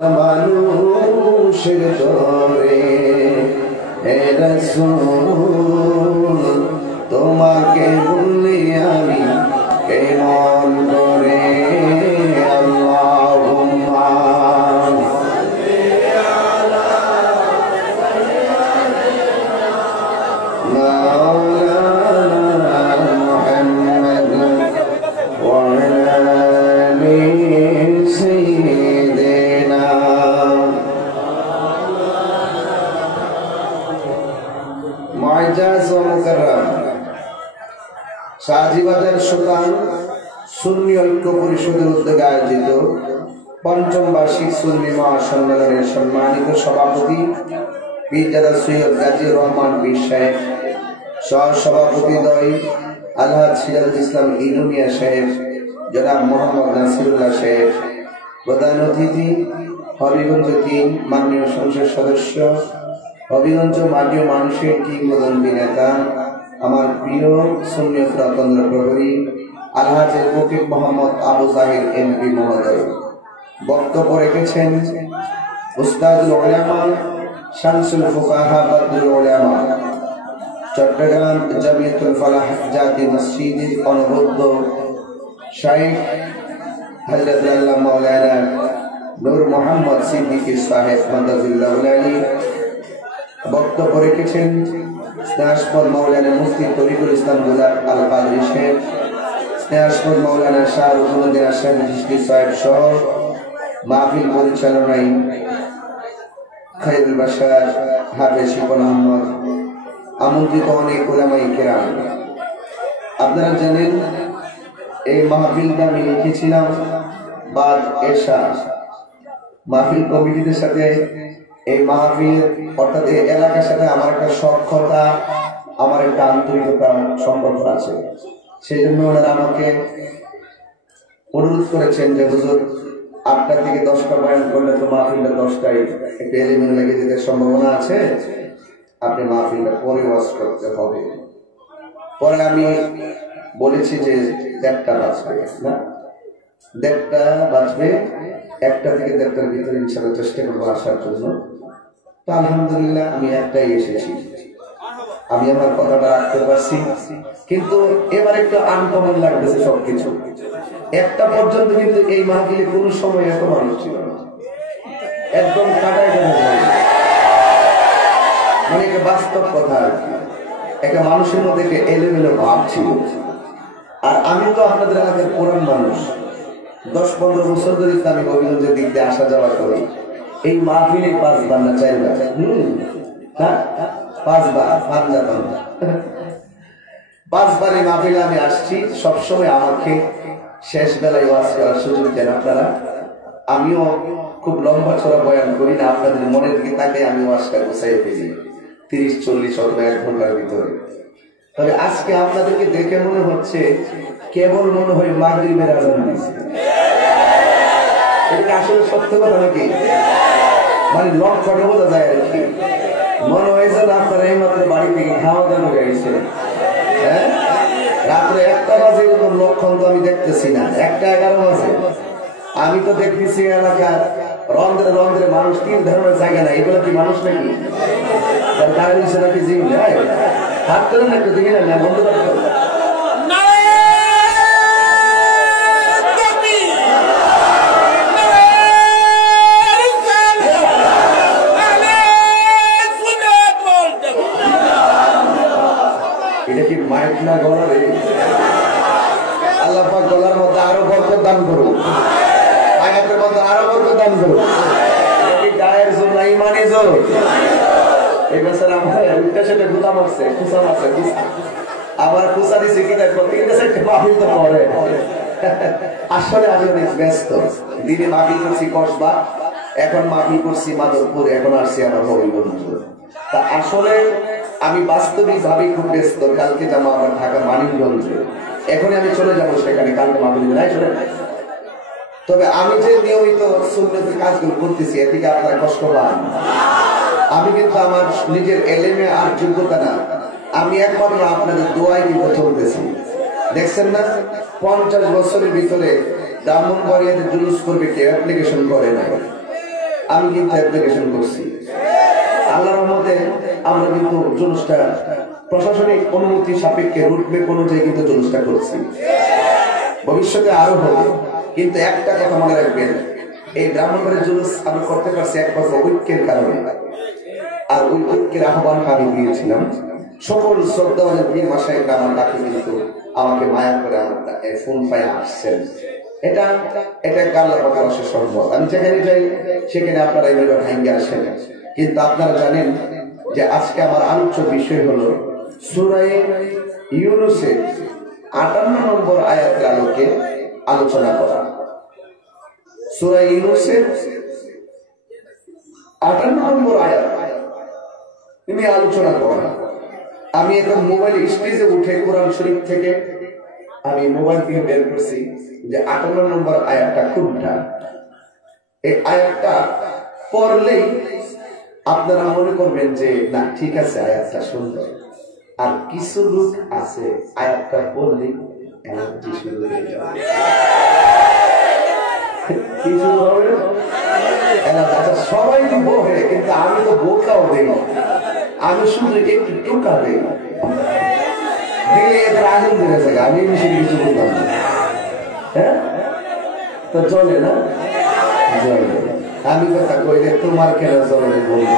মানুষের তরে হে রাসূল তোমাকে বলি আমি কেমন করে আল্লাহুম্মা শাহজিবাজার সুলতান সুন্নি ঐক্য পরিষদের উদ্যোগে আয়োজিত পঞ্চম বার্ষিক সুন্নি মহাসম্মেলনের সম্মানিত সভাপতি পীরজাদা সৈয়দ গাজীর রহমান পীর সাহেব, সহসভাপতিদ্বয় আলহাজ সিরাজুল ইসলাম ইনুমিয়া সাহেব, জনাব মোহাম্মদ নাসিরুল্লাহ সাহেব, প্রধান অতিথি হবিগঞ্জ ৩ মাননীয় সংসদ সদস্য, হবিগঞ্জ মাননীয় মানুষের কিংবদন্তি নেতা, আমার প্রিয় সুন্নিয়ত রতন্দ্র প্রহরী আলহাজ মুফতি মোহাম্মদ আবু জাহির এমপি মহোদয়। বক্তব্য রেখেছেন উস্তাদুল উলামা শামসুল ফুকাহা বদরুল উলামা, চট্টগ্রাম জামিয়াতুল ফালাহ জাতি মসজিদের অনুবদ্ধ শাইখ হযরত আল্লাহ মাওলানা নূর মোহাম্মদ সিদ্দিকী সাহেব মাদাজিল্লাহ আলী। বক্তব্য রেখেছেন স্নেহাস্পদ মাওলানা মুফতি তরিকুল ইসলাম গুলাব আল কাদরি সাহেব, স্নেহাস্পদ মাওলানা শাহরুখুদ্দিন আশরাফ চিশতি সাহেব সহ মাহফিল পরিচালনায় খায়রুল বাশার হাফেজ শিপন আহমদ, আমন্ত্রিত অনেক উলামায়ে কেরাম। আপনারা জানেন এই মাহফিলটা আমি লিখেছিলাম বাদ এশা। মাহফিল কমিটিদের সাথে এই মাহফিল অর্থাৎ এই এলাকার সাথে আমার একটা সখ্যতা, আমার একটা আন্তরিকতা সম্পর্ক আছে। সেই জন্য ওনারা আমাকে অনুরোধ করেছেন যে হুজুর 8টা থেকে 10টা বয়ান করলে তো মাহফিলটা 10টায় একটু এলিমেন্ট লেগে যেতে সম্ভাবনা আছে, আপনি মাহফিলটা পরে ওয়াজ করতে হবে। পরে আমি বলেছি যে 1টা বাজবে না, 1টা বাজবে, 1টা থেকে 1টার ভিতরে ইনশাআল্লাহ চেষ্টা করবো আসার জন্য। তো আলহামদুলিল্লাহ আমি 1টায় এসেছি, আমি আমার কথাটা রাখতে পারছি। কিন্তু এবার একটু আনকমন লাগতেছে সবকিছু। 1টা পর্যন্ত কিন্তু এই মাহফিলে কোনো সময় এত মানুষ ছিল না, একদম কাটায় কাটায়, মানে একটা বাস্তব কথা আর কি। একটা মানুষের মধ্যে একটা এলোমেলো ভাব ছিল। আর আমি তো আপনাদের এলাকার পুরান মানুষ, 10-15 বছর ধরে আমি হবিগঞ্জের দিক দিয়ে আসা যাওয়া করি। এই মাহফিলে 5 বার না 4 বার, হ্যাঁ 5 বার, 5 যেতাম 5 বার এই মাহফিলে আমি আসছি। সবসময় আমাকে শেষ বেলায় ওয়াজ করার সুযোগ দেন আপনারা। আমিও খুব লম্বা চড়া বয়ান করি না, আপনাদের মনের দিকে তাকে আমি ওয়াজটা গোছাই ফেলি 30-40 অথবা 1 ঘন্টার ভিতরে। তবে আজকে আপনাদেরকে দেখে মনে হচ্ছে কেবল মনে হয় মাগরিবের আযান দিয়েছে। এটা আসলে সত্য কথা নাকি? মানে লক্ষণে বোঝা যায় আর কি। মনে হয়েছে না আপনারা এই মাত্র বাড়ি থেকে খাওয়া দাওয়া করে গেছেন। হ্যাঁ, রাত্রে 1টা বাজে এরকম লক্ষণ তো আমি দেখতেছি না, 1টা-11 বাজে। আমি তো দেখতেছি এলাকার রন্ধ্রে রন্ধ্রে মানুষ, 3 ধরনের জায়গা নাই। এগুলো কি মানুষ নাকি? তার কারণ হিসেবে কি জীবন যায়? হাত করেন না একটু দেখি না, বন্ধ রাখতে আল্লাহ পাক গলার মধ্যে আরো বরকত দান করুন, আয়াতের মধ্যে আরো বরকত দান করুন। গায়ের জোর না, ইমানের জোর। এই বেচারা আমার উল্টা সেটা গুতা মারছে, খুসা মারছে, আবার খুসা দিছে কি তাই প্রত্যেকের কাছে একটা মাহফিল তো পড়ে। আসলে আমি অনেক ব্যস্ত। দিনে মাহফিল করছি কসবা, এখন মাহফিল করছি মাদরপুর, এখন আসছি আমার হবিগঞ্জ। তা আসলে আমি বাস্তবিক ভাবে খুব ব্যস্ত। কালকে যাবো আমার ঢাকা মানিকগঞ্জে, এখনই আমি চলে যাবো সেখানে, কালকে মাহফিল নাই চলে। তবে আমি যে নিয়মিত সুন্নতের কাজগুলো করতেছি এদিকে আপনারা কষ্ট পান। আমি কিন্তু আমার নিজের এলেমে আর যোগ্যতা না, আমি একমাত্র আপনাদের দোয়ায় কিন্তু চলতেছি। দেখছেন না 50 বছরের ভিতরে ব্রাহ্মণবাড়িয়াতে জুলুস করবে কেউ অ্যাপ্লিকেশন করে নাই। আমি কিন্তু অ্যাপ্লিকেশন করছি। আল্লাহর রহমতে আমরা কিন্তু জুলুসটা প্রশাসনিক অনুমতি সাপেক্ষে রুটম্যাপ অনুযায়ী কিন্তু জুলুসটা করছি। ভবিষ্যতে আরো হবে, কিন্তু একটা কথা মনে রাখবেন, এই ব্রাহ্মণবাড়ির জুলুস আমি করতে পারছি একমাত্র ঐক্যের কারণে। আর ওই ঐক্যের আহ্বানটা আমি দিয়েছিলাম। সকল শ্রদ্ধাবানের পীর মাশায়েখরা আমার ডাকে কিন্তু আমাকে মায়া করে আমার ফোন পায়ে আসছেন। এটা আল্লাহর পাকের অশেষ রহমত। আমি যেখানে যাই সেখানে আপনারা এইভাবে ভাঙ্গে আসেন। কিন্তু আপনারা জানেন যে আজকে আমার আলোচ্য বিষয় হলো সূরা ইউনূসের ৫৮ নম্বর আয়াতের আলোকে আলোচনা করা। সূরা ইউনূসের ৫৮ নম্বর আয়াত তুমি আলোচনা করা। আমি এখন মোবাইল স্ক্রিনে উঠে কোরআন শরীফ থেকে আমি মোবাইল থেকে বের করছি যে ৫৮ নম্বর আয়াতটা কোনটা। এই আয়াতটা পড়লেই আপনারা মনে করবেন যে না ঠিক আছে আয়াতটা সুন্দর। আর কিছু লোক আছে আয়াতটা পড়লেই এনার্জি শুরু হয়ে যাবে, কিছু হবে আচ্ছা সবাই তো বহে, কিন্তু আমি তো বোকাও দেই, আমি শুধু একটু টোকা দেই, দিলে এদের আগুন ধরে থাকে। আমি বেশি কিছু বলতাম না, হ্যাঁ তো চলে না, চলে। আমি কথা কইলে তোমার কেন চলে বলবো,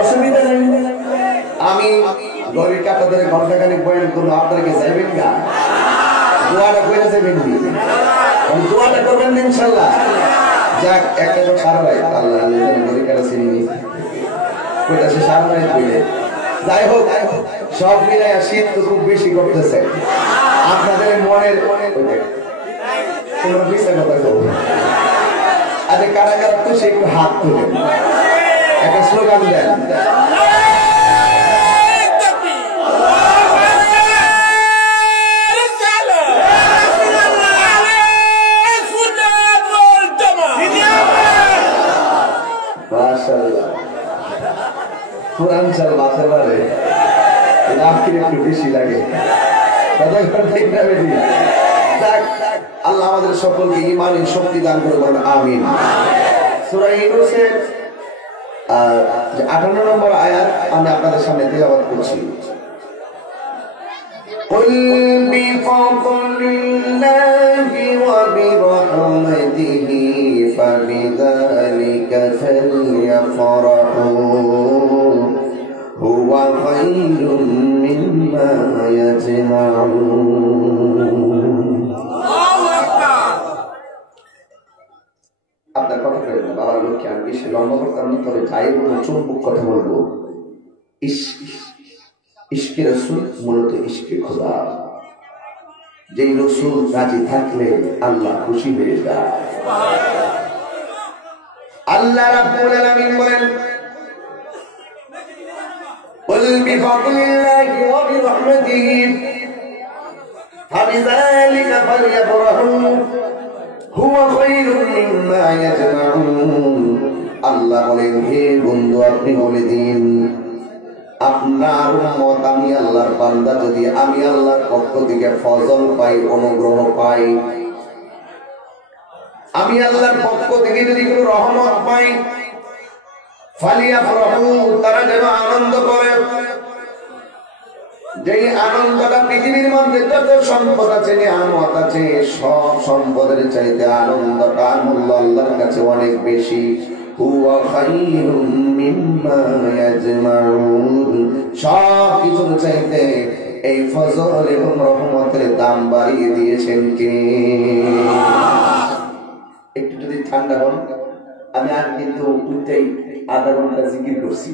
অসুবিধা নেই। আমি ঘড়ির কাটা ধরে ঘন্টাখানিক বয়ান করবো, আপনাকে যাইবেন গা দোয়াটা করে যাবেন, দোয়াটা করবেন ইনশাল্লাহ। যাক একটা তো সারা রাত আল্লাহ ঘড়ির কাটা চিনি ওইটা সে সারা রাত কইলে। যাই হোক সব মিলাই শীত তো খুব বেশি করতেছে আপনাদের মনের তোমরা মিশা কথা বলবো। আচ্ছা কারা কারা তো সে একটু হাত তুলেন, একটা স্লোগান দেন। কোরআন চাল বাঁচা পারে একটু বেশি লাগে। আল্লাহ আমাদের সকলকে ঈমানের শক্তি দান করে বলেন আমিন। সূরা ইউনূসের ৫৮ নম্বর আয়াত আমি আপনাদের সামনে তেলাওয়াত করছি। قل بفضل الله وبرحمته فبذلك فليفرحوا هو خير مما يجمعون। আপনার কথা বলবেন বাবার লোককে আমি বেশি লম্বা করতাম না, তবে যাই বলবো চুম্বক কথা বলবো। ইশকে রাসূল মূলত ইশকে খোদা। যেই রাসূল রাজি থাকলে আল্লাহ খুশি হয়ে যায়। আল্লাহ রাব্বুল আলামিন বলেন قل بفضل الله وبرحمته فبذلك فليفرحوا هو خير مما يجمعون। আল্লাহ বলেন হে বন্ধু আপনি বলে দিন আপনার উম্মত আমি আল্লাহর বান্দা যদি আমি আল্লাহর পক্ষ থেকে ফজল পাই, অনুগ্রহ পাই, আমি আল্লাহর পক্ষ থেকে যদি কোনো রহমত পাই, ফালিয়াফরাহু তারা যেন আনন্দ করে। যে আনন্দটা পৃথিবীর মধ্যে যত সম্পদ আছে, নিয়ামত আছে, সব সম্পদের চাইতে আনন্দটা মূল্য আল্লাহর কাছে অনেক বেশি। হুয়া খায়রুম মিম্মা ইয়াজমাউন। সব কিছুর চাইতে এই ফজল এবং রহমতের দাম বাড়িয়ে দিয়েছেন কে? একটু যদি ঠান্ডা হন, আমি আর কিন্তু উঠতেই আধা ঘন্টা জিকির করছি,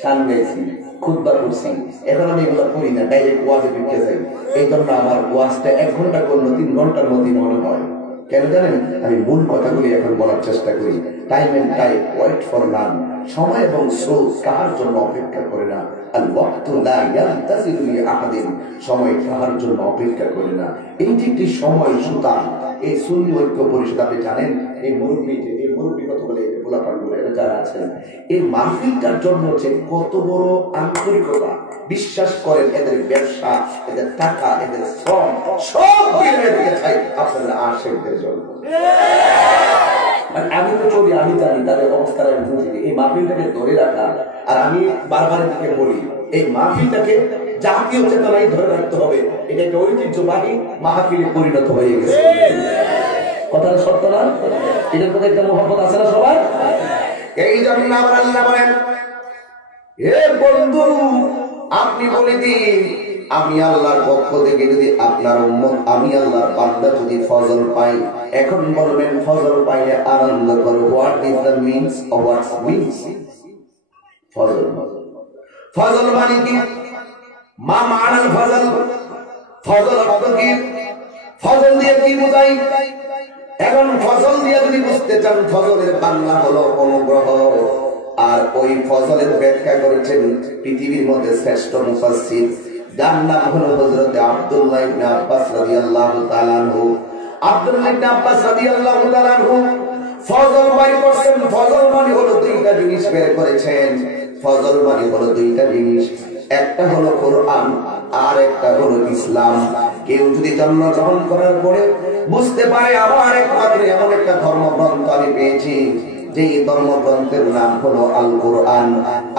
শান গাইছি, খুতবা করছি। এখন আমি এগুলো করি না, ডাইরেক্ট ওয়াজে ঢুকে যাই। এই জন্য আমার ওয়াজটা 1 ঘন্টা করলো 3 ঘন্টার মধ্যে মনে হয়। কেন জানেন? আমি মূল কথাগুলি এখন বলার চেষ্টা করি। Time and time wait for none. সময় এবং সোর্স কার জন্য অপেক্ষা করে না। আল ওয়াক্তু লা ইয়ান্তাজিরু লি আহাদিন। সময় কার জন্য অপেক্ষা করে না। এই যে একটি সময় সুতাম, এই সুন্নি ঐক্য পরিষদ আপনি জানেন, এই মুরব্বী কত বলে গোলাপানগুলো এরা যারা আছেন, এই মাহফিলটার জন্য যে কত বড় আন্তরিকতা, বিশ্বাস করেন এদের ব্যবসা, এদের টাকা, এদের শ্রম সব দিয়ে চাই আপনাদের আশেকদের জন্য। আমি জানি, তাদের অবস্থার আমি বুঝি। এই মাহফিলটাকে ধরে রাখা, আর আমি বারবার এটাকে বলি, এই মাহফিলটাকে জাতীয় চেতনায় ধরে রাখতে হবে। এটা একটা ঐতিহ্যবাহী মাহফিলে পরিণত হয়ে গেছে। কথাটা সত্য না? এটার প্রতি একটা মহব্বত আছে না সবার? এই জন্য আমার আল্লাহ বলেন, হে বন্ধু আপনি বলে দিন, আমি আল্লাহর পক্ষ থেকে যদি আপনার উম্মত, আমি আল্লাহর বান্দা যদি ফজল পাই, এখন বলবেন ফজল পাইলে আনন্দ করো। What is the means of what's means Fazal? Fazal মানে কি? মা মানাল ফজল, ফজল অর্থ কি? ফজল দিয়ে কি বোঝাই? এখন ফজল দিয়ে যদি বুঝতে চান, ফজলের বাংলা হলো অনুগ্রহ। আর ওই ফজলের ব্যাখ্যা করেছেন পৃথিবীর মধ্যে শ্রেষ্ঠ মুফাসসির, যার নাম হলো হযরত আব্দুল্লাহ ইবনে আব্বাস রাদিয়াল্লাহু তাআলা আনহু। আব্দুল্লাহ ইবনে আব্বাস রাদিয়াল্লাহু তাআলা আনহু ফজল বাই করছেন। ফজল মানে হলো দুইটা জিনিস বের করেছেন। ফজল মানে হলো দুইটা জিনিস, একটা হলো কোরআন আর একটা হলো ইসলাম। কেউ যদি জন্মগ্রহণ করার পরে বুঝতে পারে আমার একমাত্র এমন একটা ধর্মগ্রন্থ আমি পেয়েছি, যেই ধর্মগ্রন্থের নাম হলো আল কোরআন,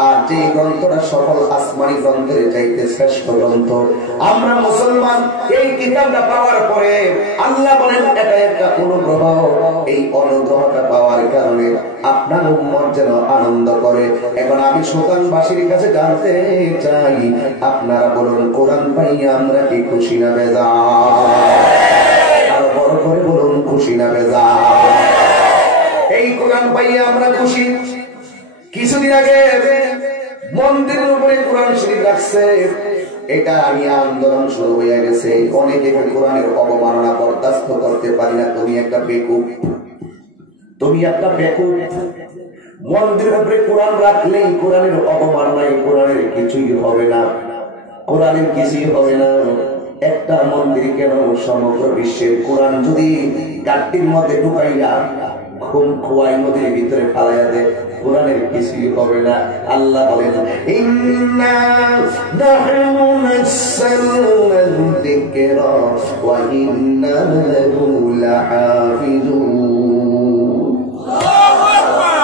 আর যেই গ্রন্থটা সকল আসমানি গ্রন্থের চাইতে শ্রেষ্ঠ গ্রন্থ, আমরা মুসলমান এই কিতাবটা পাওয়ার পরে আল্লাহ বলেন এটা একটা অনুগ্রহ। এই অনুগ্রহটা পাওয়ার কারণে আপনার উম্মত যেন আনন্দ করে। এখন আমি সুলতানবাসীর কাছে জানতে চাই, আপনারা বলুন কোরআন পাইয়া আমরা কি খুশি না বেজার? আরো বড় করে বলুন, খুশি না বেজার? এই কোরআন পাইয়া আমরা খুশি। কিছুদিন আগে মন্দিরের উপরে কোরআন শরীফ রাখছে, এটা আমি আন্দোলন শুরু হয়ে গেছে। অনেকে কোরআনের অবমাননা বরদাস্ত করতে পারি না। তুমি একটা বেকুব, তুমি একটা বেকুব। মন্দিরের উপরে কোরআন রাখলেই কোরআনের অবমাননায় কোরআনের কিছুই হবে না, কোরআনের কিছুই হবে না। একটা মন্দির কেন, সমগ্র বিশ্বের কোরআন যদি গাট্টির মধ্যে ঢুকাইয়া খুন খোয়াই নদীর ভিতরে ফালাইয়া দে, কোরআনের কিছুই হবে না। আল্লাহ বলেন, ইন্না নাহনু নাযালনা যিকরা ওয়া ইন্না লাহু লাহাফিজুন। আল্লাহু আকবার।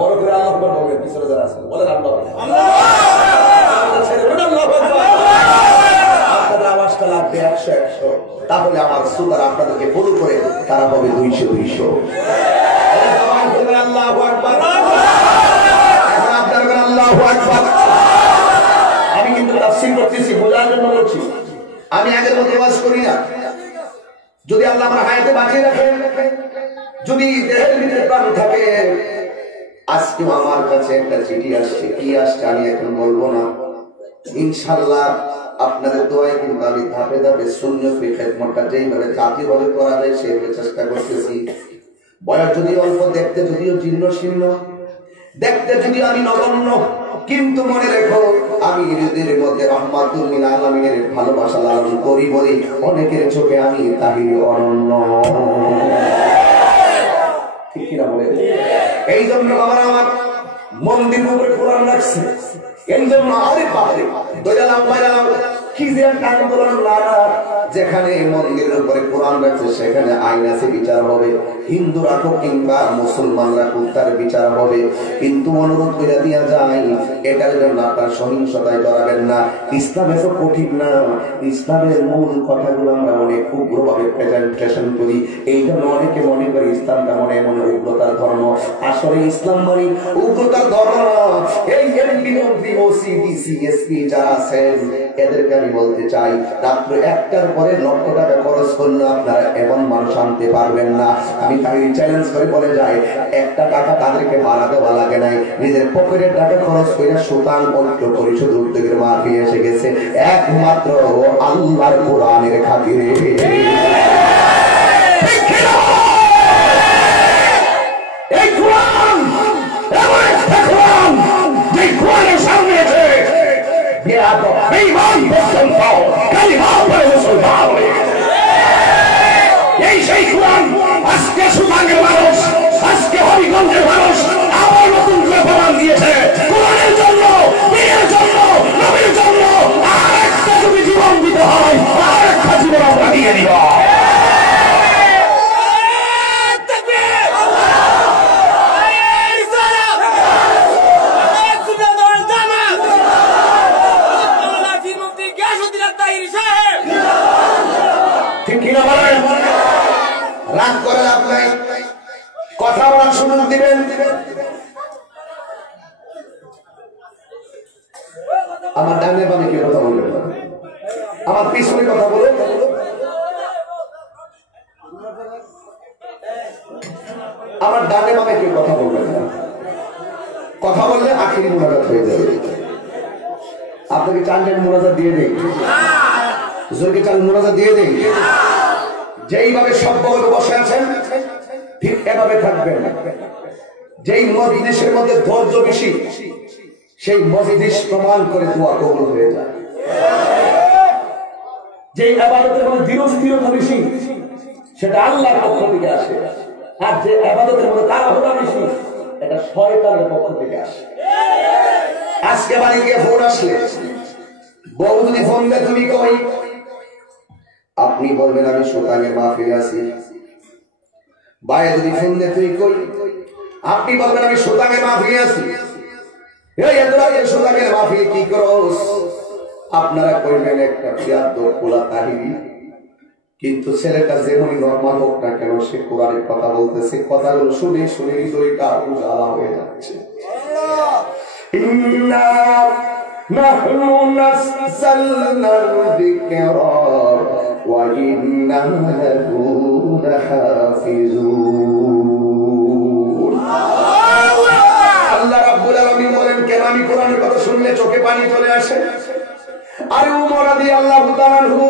বড় করে আল্লাহু আকবার বলেন, পিছনে যারা আছেন বলেন আল্লাহু আকবার। আপনাদের আওয়াজটা লাগবে 100-100, তাহলে আমার সুতার আপনাদেরকে ফলো করে তারা হবে 200-200। আল্লাহু আকবার। এখন আপনারা বলেন আল্লাহু আকবার। আমি কিন্তু তাফসীর করতেছি, বোঝার জন্য বলছি। আমি আগের মতো ওয়াজ করি না। যদি আল্লাহ আমার হায়াতে বাঁচিয়ে রাখে, যদি দেহের ভিতরে প্রাণ থাকে, আজকে আমার কাছে একটা চিঠি আসছে। কি আসছে আমি এখন বলবো না। ইনশাআল্লাহ আপনাদের দোয়ায় কিন্তু আমি ধাপে ধাপে সুন্নতের খেদমতটা যেইভাবে জাতীয়ভাবে করা যায় সেইভাবে চেষ্টা করতেছি। বয়স যদি অল্প, দেখতে যদিও জীর্ণ শীর্ণ, দেখতে যদি আমি নগণ্য, কিন্তু মনে রেখো আমি নিজেদের মধ্যে রহমাতুল লিল আলামিনের ভালোবাসা লালন করি বলি অনেকের চোখে আমি তাহির অনন্য। ঠিক কিনা বলে? এই জন্য বাবারা আমার মন্দির উপরে কোরআন রাখছে। এই জন্য আরে বাপরে কি যে একটা আন্দোলন লানা, যেখানে মন্দিরের উপরে কোরআন রাখছে সেখানে আইন আছে, বিচার হবে। হিন্দু রাখো কিংবা মুসলমান রাখো, তার বিচার হবে। কিন্তু অনুরোধ করে দেওয়া যায়, এটার জন্য আপনার সহিংসতায় জড়াবেন না। ইসলাম এত কঠিন না। ইসলামের মূল কথাগুলো আমরা অনেক উগ্রভাবে প্রেজেন্টেশন করি। এই জন্য অনেকে মনে করে ইসলামটা মনে মনে উগ্রতার ধর্ম। আসলে ইসলাম মানে উগ্রতার ধর্ম। এই এমপি মন্ত্রী ওসি ডিসি এসপি যারা আছেন এদেরকে আমি বলতে চাই, রাত্র 1টার পরে লক্ষ টাকা খরচ করলে আপনারা এমন মানুষ আনতে পারবেন না। আমি তাই চ্যালেঞ্জ করে বলে যাই, 1টা টাকা তাদেরকে ভাড়া দেওয়া লাগে নাই, নিজের পকেটের টাকা খরচ করে সুতান ঐক্য পরিষদ উদ্যোগের মাহফিলে এসে গেছে একমাত্র আল্লাহর কোরআনের খাতিরে। এই কোরআন এমন একটা কোরআন, যে কোরআনের সামনে আছে এই সেই কোরআন। আজকে সুতাঙ্গের মানুষ, আজকে হরিগঞ্জের মানুষ আবার নতুন করে প্রমাণ দিয়েছে, কোরআনের জন্য, দিনের জন্য, নবীর জন্য আর একটা যদি জীবন দিতে হয়, আর একটা জীবন আমরা দিয়ে দিব। মনোযোগ দিবেন। আমার ডানে বামে কি কথা বলবেন না, আমার পিছনে কথা বলে, আমার ডানে বামে কেউ কথা বলবেন না। কথা বললে আখিরি মোনাজাত হয়ে যাবে। আপনাকে চান মোনাজাত দিয়ে দেই, জোরকে চান মোনাজাত দিয়ে দেই। যেইভাবে সভ্যভাবে বসে আছেন ঠিক এভাবে থাকবেন। যেই মজলিসের মধ্যে ধৈর্য বেশি সেই মজলিস প্রমাণ করে দোয়া কবুল হয়ে যায়। যেই ইবাদতের মধ্যে ধীরস্থিরতা বেশি সেটা আল্লাহর পক্ষ থেকে আসে, আর যে ইবাদতের মধ্যে তাড়াহুড়া বেশি এটা শয়তানের পক্ষ থেকে আসে। আজকে বাড়ি গিয়ে ফোন আসলে বউ যদি ফোন দেয় তুমি কই, আপনি বলবেন আমি সুতানের মাহফিলে আছি। ভাই যদি ফোন দেয় তুই কই, আপনি বলবেন আমি সুতানের মাহফিলে আছি। এই এত সুতানের মাহফিলে কি করস, আপনারা কইবেন একটা বিয়াদ্দ খোলা তাহিরি। কিন্তু ছেলেটা যেমনই নরমাল হোক না কেন সে কোরআনের কথা বলতেছে, কথাগুলো শুনে শুনে হৃদয়টা উজালা হয়ে যাচ্ছে। ইন্না নাহনু নাযালনা যিকরা ওয়া ইন্না লাহু লাহাফিজুন। আল্লাহ রাব্বুল আলামিন বলেন, কেন আমি কোরআনের কথা শুনলে চোখে পানি চলে আসে? আরে উমর রাদিয়াল্লাহু তাআলা আনহু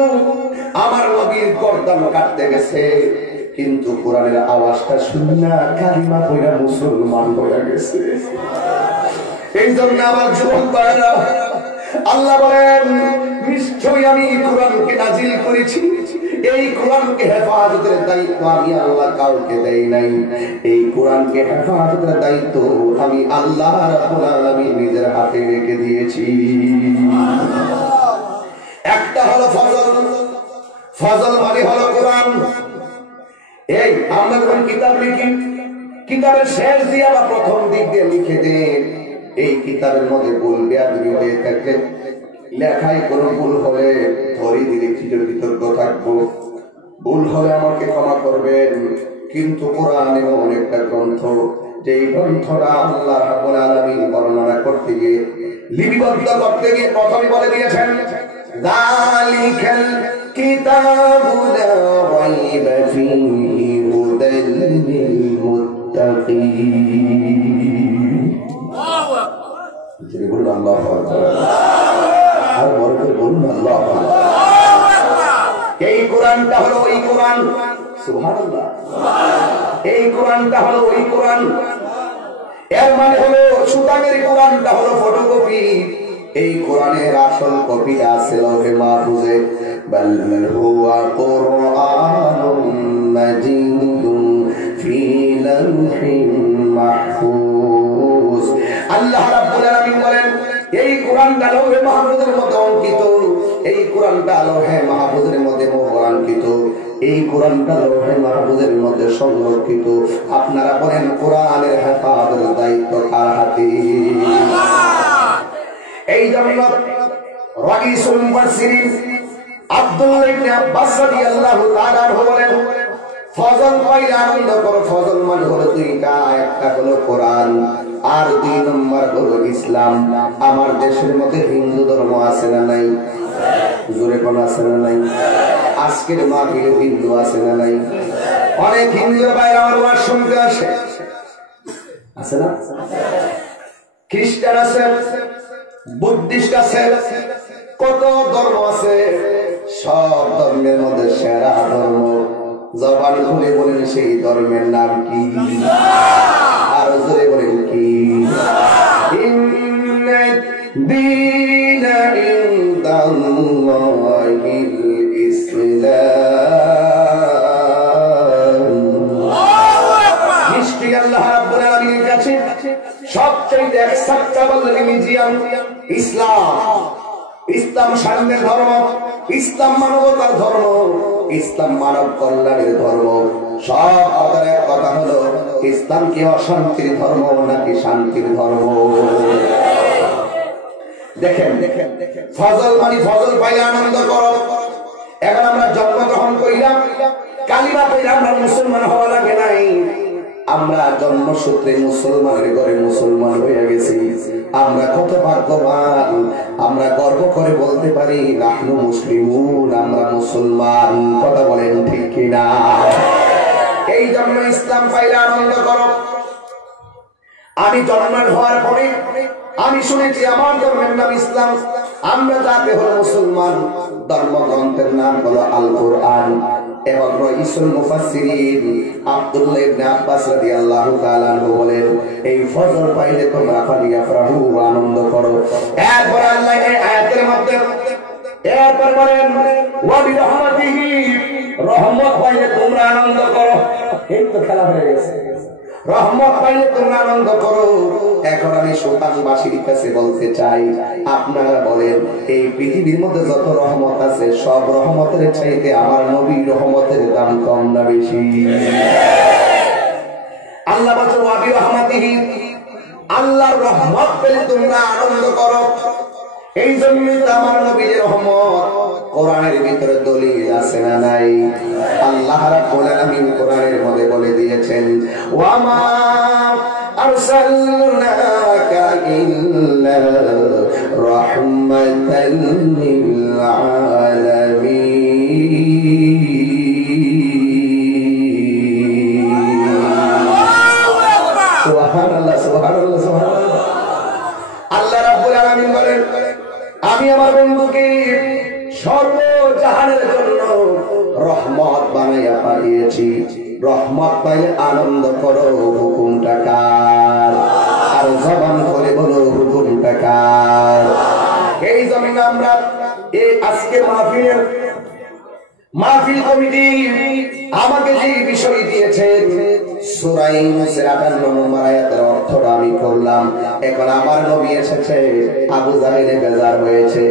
আমার নবীর গর্দান কাটতে গেছে, কিন্তু কোরআনের আওয়াজটা শুনে না কালিমা পড়া মুসলমান হয়ে গেছে। এই জন্য আমার যুবক ভাইরা, আল্লাহ বলেন নিশ্চয়ই আমি কোরআনকে নাজিল করেছি, এই কোরআনকে হেফাজতের দায়িত্ব আমি আল্লাহ কাউকে দেই নাই। এই কোরআনকে হেফাজতের দায়িত্ব আমি আল্লাহ রাব্বুল আলামিন নিজের হাতে রেখে দিয়েছি। একটা হলো ফজল, ফজল মানে হলো কোরআন। এই আমরা যখন কিতাব লিখি, কিতাবের শেষ দিয়া বা প্রথম দিক দিয়ে লিখে দেন, এই কিতাবের মধ্যে ভুল বেয়াদবি হয়ে থাকলে, লেখায় কোনো ভুল হলে ধরে দিলে কৃতজ্ঞ থাকবো, ভুল হলে আমাকে ক্ষমা করবেন। কিন্তু কোরআন এমন একটা গ্রন্থ, যে গ্রন্থটা আল্লাহ রাব্বুল আলামিন বর্ণনা করতে গিয়ে, লিপিবদ্ধ করতে গিয়ে প্রথমে বলে দিয়েছেন যালিকাল কিতাবু লা রাইবা ফীহি হুদাল লিল মুত্তাকিন। আল্লাহু আকবার। যিনি বলুন আল্লাহু আকবার, আর বড় করে বলুন আল্লাহু আকবার। এই কোরআনটা হলো ওই কোরআন, সুবহানাল্লাহ। এই কোরআনটা হলো ওই কোরআন, এর মানে হলো সুতানের কোরআনটা হলো ফটোকপি, এই কোরআনের আসল কপিটা আছে লৌহে মাহফুজে। বাল হুয়া কুরআনুম মাজিদুন ফি লাওহিন মাহফুজ। আল্লাহ রাব্বুল আলামিন বলেন এই কোরআনটা লৌহে মাহফুজের মধ্যে অঙ্কিত, এই কোরআনটা লৌহে মাহফুজের মধ্যে মোহরাঙ্কিত, এই কোরআনটা লৌহে মাহফুজের মধ্যে সংরক্ষিত। আপনারা বলেন কোরআনের হেফাজতের দায়িত্ব কার হাতে? এই জন্য রাইসুল মুফাসসিরিন আব্দুল্লাহ ইবনে আব্বাস রাদিয়াল্লাহু তাআলা আনহু বলেন, ফজল পাইলে আনন্দ করো। ফজল মানে হলো দুইটা, একটা হলো কোরআন আর দুই নম্বর হলো ইসলাম। আমার দেশের মধ্যে হিন্দু ধর্ম আছে না নাই? জোরে কোন আছে না নাই? আজকের মাহফিলে হিন্দু আছে না নাই? অনেক হিন্দুর বাইরে আমার ওয়াজ শুনতে আসে, আছে না? খ্রিস্টান আছে, বুদ্ধিস্ট আছে, কত ধর্ম আছে। সব ধর্মের মধ্যে সেরা ধর্ম, জবান খুলে বলেন সেই ধর্মের নাম কি? আর জোরে বলেন কি? ইন্নাদ-দীনা ইনদাল্লাহিল ইসলাম। নিশ্চয়ই আল্লাহ রাব্বুল আলামিনের কাছে সবচেয়ে অ্যাকসেপ্টেবল রিলিজিয়ন ইসলাম। ইসলাম শান্তির ধর্ম, ইসলাম মানবতার ধর্ম, ইসলাম মানব কল্যাণের ধর্ম। সব কথার এক কথা হলো ইসলাম কি অশান্তির ধর্ম নাকি শান্তির ধর্ম? দেখেন ফজল মানে ফজল পাইলে আনন্দ করো। এখন আমরা জন্মগ্রহণ করিলাম, কালিমা পড়িলাম, আমরা মুসলমান হওয়া লাগে নাই। আমরা জন্মসূত্রে মুসলমানের ঘরে মুসলমান হয়ে গেছি। আমরা কত ভাগ্যবান, আমরা গর্ব করে বলতে পারি নাহনু মুসলিমুন, আমরা মুসলমান। কথা বলেন ঠিক কিনা? এই জন্য ইসলাম পাইলে আনন্দ করো। আমি জন্মের হওয়ার পরে আমি শুনেছি আমার ধর্মের নাম ইসলাম, আমরা যাতে হলো মুসলমান। ধর্মগ্রন্থের নাম হলো আল কোরআন। এবং রাইসুল মুফাসসিরিন আব্দুল্লাহ ইবনে আব্বাস রাদিয়াল্লাহু তাআলা আনহু বলেন, এই ফজর পাইলে তোমরা ফালিয়াফরাহু, আনন্দ করো। এরপর আল্লাহ এই আয়াতের মধ্যে এরপর বলেন ওয়া বিরহমাতিহি, রহমত পাইলে তোমরা আনন্দ করো। এই তো খেলা হয়ে গেছে, রহমত পাইলে তোমরা আনন্দ করো। এখন আমি সুলতানবাসীর কাছে বলতে চাই, আপনারা বলেন এই পৃথিবীর মধ্যে যত রহমত আছে সব রহমতের চাইতে আমার নবীর রহমতের দাম কম না বেশি? আল্লাহ বলেন ওয়া বিরহমাতিহি, আল্লাহর রহমত পেলে তোমরা আনন্দ করো। এই জন্যই তো আমার নবীর রহমত কোরআনের ভিতরে দলিল আছে না নাই? আল্লাহ রাব্বুল আলামিন কোরআনের মধ্যে বলে দিয়েছেন, ওয়া মা আরসালনাকা ইল্লা রাহমাতাল লিল আলামিন। সুবহানাল্লাহ, সুবহানাল্লাহ, সুবহানাল্লাহ। আল্লাহ রাব্বুল আলামিন বলেন, আমি আমার বন্ধুকে সর্বজাহানের জন্য রহমত বানাইয়া পাঠিয়েছি। রহমত পাইলে আনন্দ করো। হুকুমটা কার? আর জবান করে বলো হুকুমটা কার? এই জমিন আমরা এই আজকে মাহফিল কমিটি আমাকে যে বিষয় দিয়েছে সূরা ইউনূসের 58 নম্বর আয়াতের অর্থটা আমি করলাম। এখন আমার নবী এসেছে, আবু জাহেলে বেজার হয়েছে।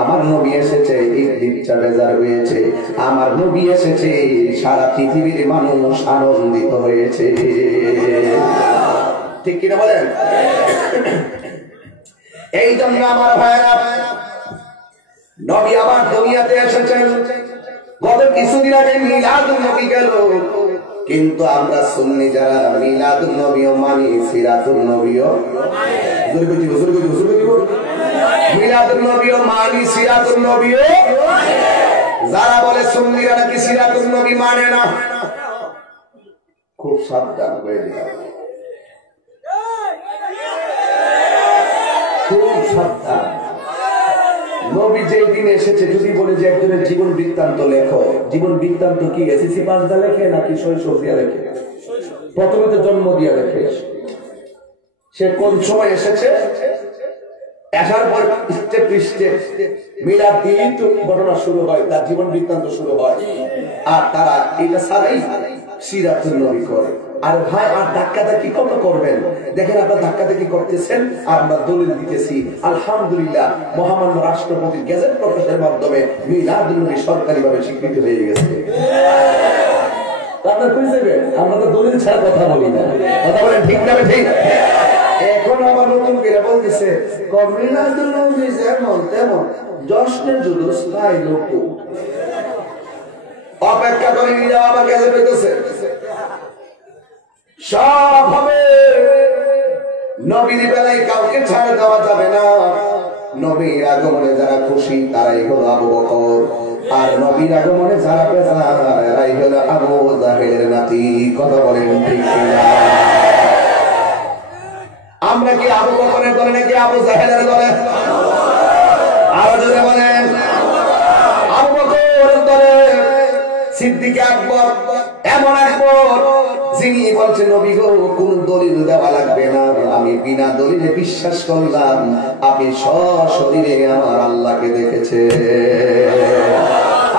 আমার নবী এসেছে, ইবলিসটা বেজার হয়েছে। আমার নবী এসেছে, সারা পৃথিবীর মানুষ আনন্দিত হয়েছে। ঠিক কিনা বলেন? এই জন্য আমার ভাইরা, নবী আবার দুনিয়াতে এসেছেন। গত কিছুদিন আগে মিলাদুন নবী গেল, কিন্তু আমরা সুন্নি যারা মিলাদুন নবীও মানি, সিরাতুন নবীও মিলাদুন নবীও মানি, সিরাতুন নবীও। যারা বলে সুন্নিরা নাকি সিরাতুন নবী মানে না, খুব সাবধান হয়ে দিলাম, খুব সাবধান। নবী যেই দিন এসেছে, যদি বলে যে একজনের জীবন বৃত্তান্ত লেখো, জীবন বৃত্তান্ত কি এসএসসি পাস দিয়ে লেখে নাকি শৈশব দিয়ে লেখে? প্রথমে তো জন্ম দিয়ে লেখে। সে কোন সময় এসেছে, আসার পর স্টেপ স্টেপ মিলাদ দিয়ে তো ঘটনা শুরু হয়, তার জীবন বৃত্তান্ত শুরু হয়। আর তারা এটা ছাড়াই সিরাতুন নবী করে। আর ভাই, আর ধাক্কাধাক্কি কত করবেন? দেখেন আপনার ধাক্কাধাক্কি করতেছেন, আমরা দলিল দিতেছি। আলহামদুলিল্লাহ, মহামান্য রাষ্ট্রপতির গেজেট প্রকাশের মাধ্যমে মিলাদুন নবী সরকারিভাবে স্বীকৃত হয়ে গেছে। আপনার খুঁজে দেবেন, আমরা তো দলিল ছাড়া কথা বলি না। কথা বলেন ঠিক না? ঠিক। এখন আবার নতুন করে বলতেছে মিলাদুন নবী যেমন তেমন জশ্নে জুলুস নাই লোক। অপেক্ষা করে নিয়ে যাওয়া আবার গেজেট হইতেছে, সব হবে। নবীর বেলায় কাউকে ছাড় দেওয়া যাবে না। নবীর আগমনে যারা খুশি তারাই হলো আবু বকর, আর নবীর আগমনে যারা বেজার এরাই হলো আবু জাহেলের নাতি। কথা বলেন ঠিক কিনা? আমরা কি আবু বকরের দলে নাকি আবু জাহেলের দলে? আরো জোরে বলেন। আবু বকরের দলে। সিদ্দিক আকবর এমন আকবর যিনি বলছেন, নবী গো কোন দলিল দেওয়া লাগবে না, আমি বিনা দলিলে বিশ্বাস করলাম আপনি সশরীরে আমার আল্লাহকে দেখেছে।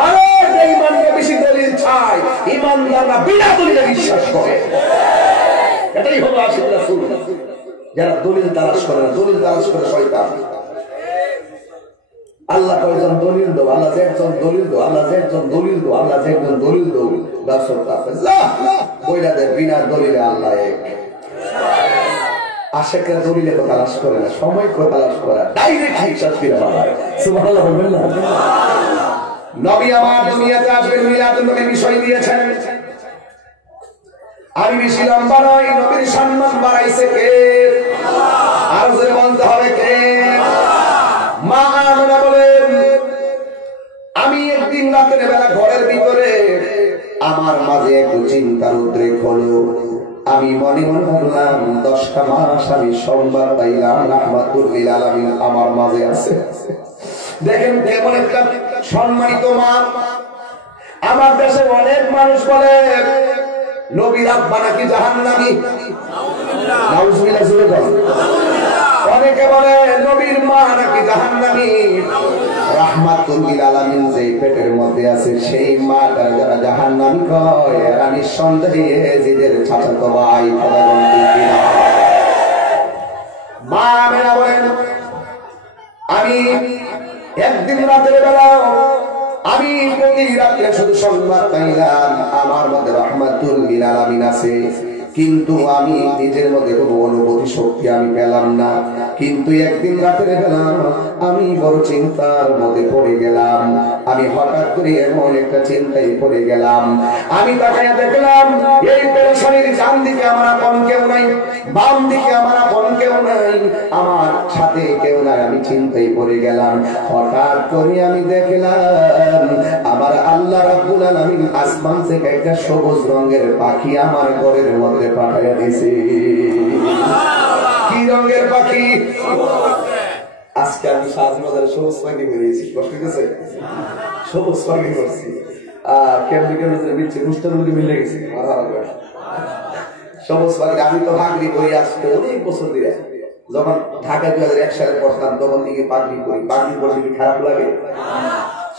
আরে ইমানকে বেশি দলিল চাই, ইমানদাররা বিনা দলিলে বিশ্বাস করে। এটাই হলো আশিক রাসূল। যারা দলিল তালাশ করে না, দলিল তালাশ করে শয়তান। আল্লাহ কয়জন দলিল দো, আল্লাহ যে একজন দলিল দো, আল্লাহ যে একজন দলিল দো, আল্লাহ যে একজন দলিল দো। বিনা দলিলে আল্লাহ এক। আশেকরা দলিলে তো তালাশ করে না, সময় করে তালাশ করা, ডাইরেক্ট বিশ্বাস করে বানায়। সুবহানাল্লাহ বলবেন না? নবী আমার দুনিয়াতে আসবেন, মিলাদুন নবী বিষয় দিয়েছেন। আমি বেশি লম্বা নয়, নবীর সম্মান বাড়াইছে কে? আরো জোরে বলতে হবে কে? মা আমেনা বলেন, আমি একদিন রাতের বেলা ঘরের ভিতরে আমার মাঝে একটু চিন্তার উদ্রেক হলো। আমি মনে মনে ভাবলাম 10টা মাস আমি সংবাদ পাইলাম রাহমাতুল লিল আলামিন আমার মাঝে আছে। দেখেন কেমন একটা সম্মানিত মা। আমার দেশে অনেক মানুষ বলে নবীর আব্বা নাকি জাহান্নামী, নাউজুবিল্লাহ জোরে বলেন। অনেকে বলে নবীর মা নাকি জাহান্নামী। রাহমাতুল লিল আলামিন যে পেটের মধ্যে আছে সেই মাটা যারা জাহান্নামী কয় এরা নিঃসন্দেহে এজিদের চাচাতো ভাই। মা আমেনা বলেন, আমি একদিন রাতের বেলা আমি প্রতি রাত্রে শুধু সংবাদ পাইলাম আমার মধ্যে রাহমাতুল লিল আলামিন আছে, কিন্তু আমি নিজের মধ্যে কোনো অনুভূতি শক্তি আমি পেলাম না। কিন্তু একদিন রাতের বেলা আমি বড় চিন্তার মধ্যে পড়ে গেলাম। আমি হঠাৎ করে এমন একটা চিন্তায় পড়ে গেলাম, আমি তাকাইয়া দেখলাম এই পেরেশানির ডান দিকে আমার আপন কেউ নাই, বাম দিকে আমার আপন কেউ নাই, আমার সাথে কেউ নাই। আমি চিন্তায় পড়ে গেলাম। হঠাৎ করে আমি দেখলাম আমার আল্লাহ রাব্বুল আলামিন আসমান থেকে একটা সবুজ রঙের পাখি আমার ঘরের মধ্যে পাঠাইয়া দিয়েছে। কি রঙের পাখি? আজকে আমি সাজবাজারে সবুজ পাখি বেরিয়েছি, কষ্ট গেছে সবুজ পাখি করছি। কেমনি কেমনি মিলছে রুস্টার মুরগি মিলে গেছে সবুজ পাখি। আমি তো ভাগরি করি আজকে অনেক বছর দিয়ে। যখন ঢাকা 2001 সালে পড়তাম তখন থেকে পাগড়ি করি। পাগড়ি করলে কি খারাপ লাগে?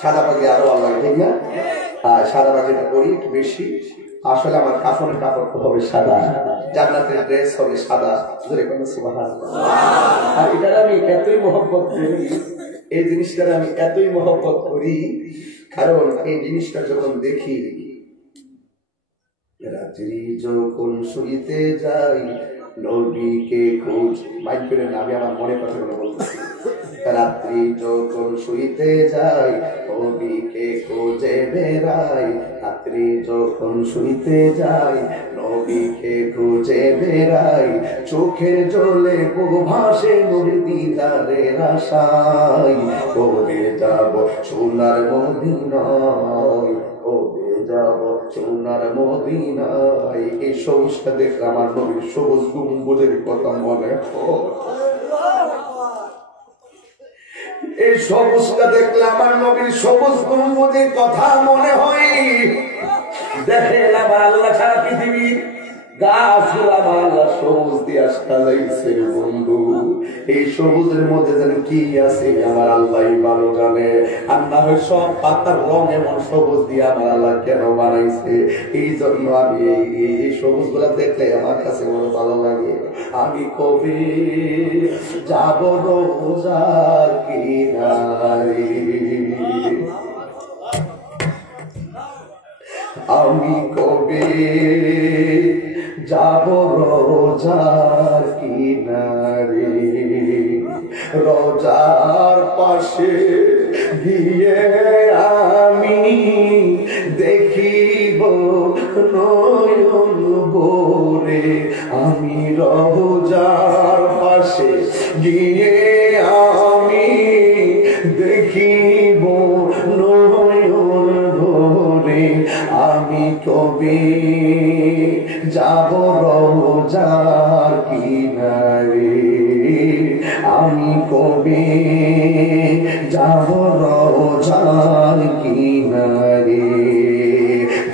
সাদা পাগড়ি আরো ভালো লাগে, ঠিক না? সাদা পাগড়িটা করি একটু বেশি। আসলে আমার কাফনের কাপড় হবে সাদা, জান্নাতের ড্রেস হবে সাদা। আর এটার আমি এতই মহব্বত করি, এই জিনিসটার আমি এতই মহব্বত করি কারণ এই জিনিসটা যখন দেখি, রাত্রি যখন শুইতে যাই নবীকে খোঁজ মাইন্ড করে না, আমি আমার মনে কথাগুলো বলতেছি। রাত্রি যখন শুইতে যাই নবীকে খোঁজে বেড়াই, রাত্রি যখন শুইতে যাই নবীকে খুঁজে বেড়াই, চোখের জলে বুক ভাসে নবীর দিদারের আশায়। কবে যাব সোনার মদিনায়, কবে যাব সোনার মদিনায়। এই সবুজটা দেখলে আমার নবীর সবুজ গম্বুজের কথা মনে হয়। এই সবুজটা দেখলে আমার নবীর সবুজ গম্বুজের কথা মনে হয়। দেখেন আমার আল্লাহ সারা পৃথিবী গাছগুলো আমার আল্লাহ সবুজ দিয়া সাজাইছে বন্ধু। এই সবুজের মধ্যে যেন কি আছে আমার আল্লাহ ভালো জানে। আর না হয় সব পাতার রং এমন সবুজ দিয়ে আমার আল্লাহ কেন বানাইছে। এই জন্য আমি এই সবুজ গুলা দেখলে আমার কাছে বড় ভালো লাগে। আমি কবে যাব রোজার কিনারে, আমি কবে যাব রোজার কিনারে, রোজার পাশে গিয়ে আমি দেখিব নয়ন ভরে। আমি রোজার পাশে গিয়ে আমি দেখিব নয়ন ভরে। আমি কবে যাব রোজার কিনারে, আমি কবে যাব রোজার কিনারে।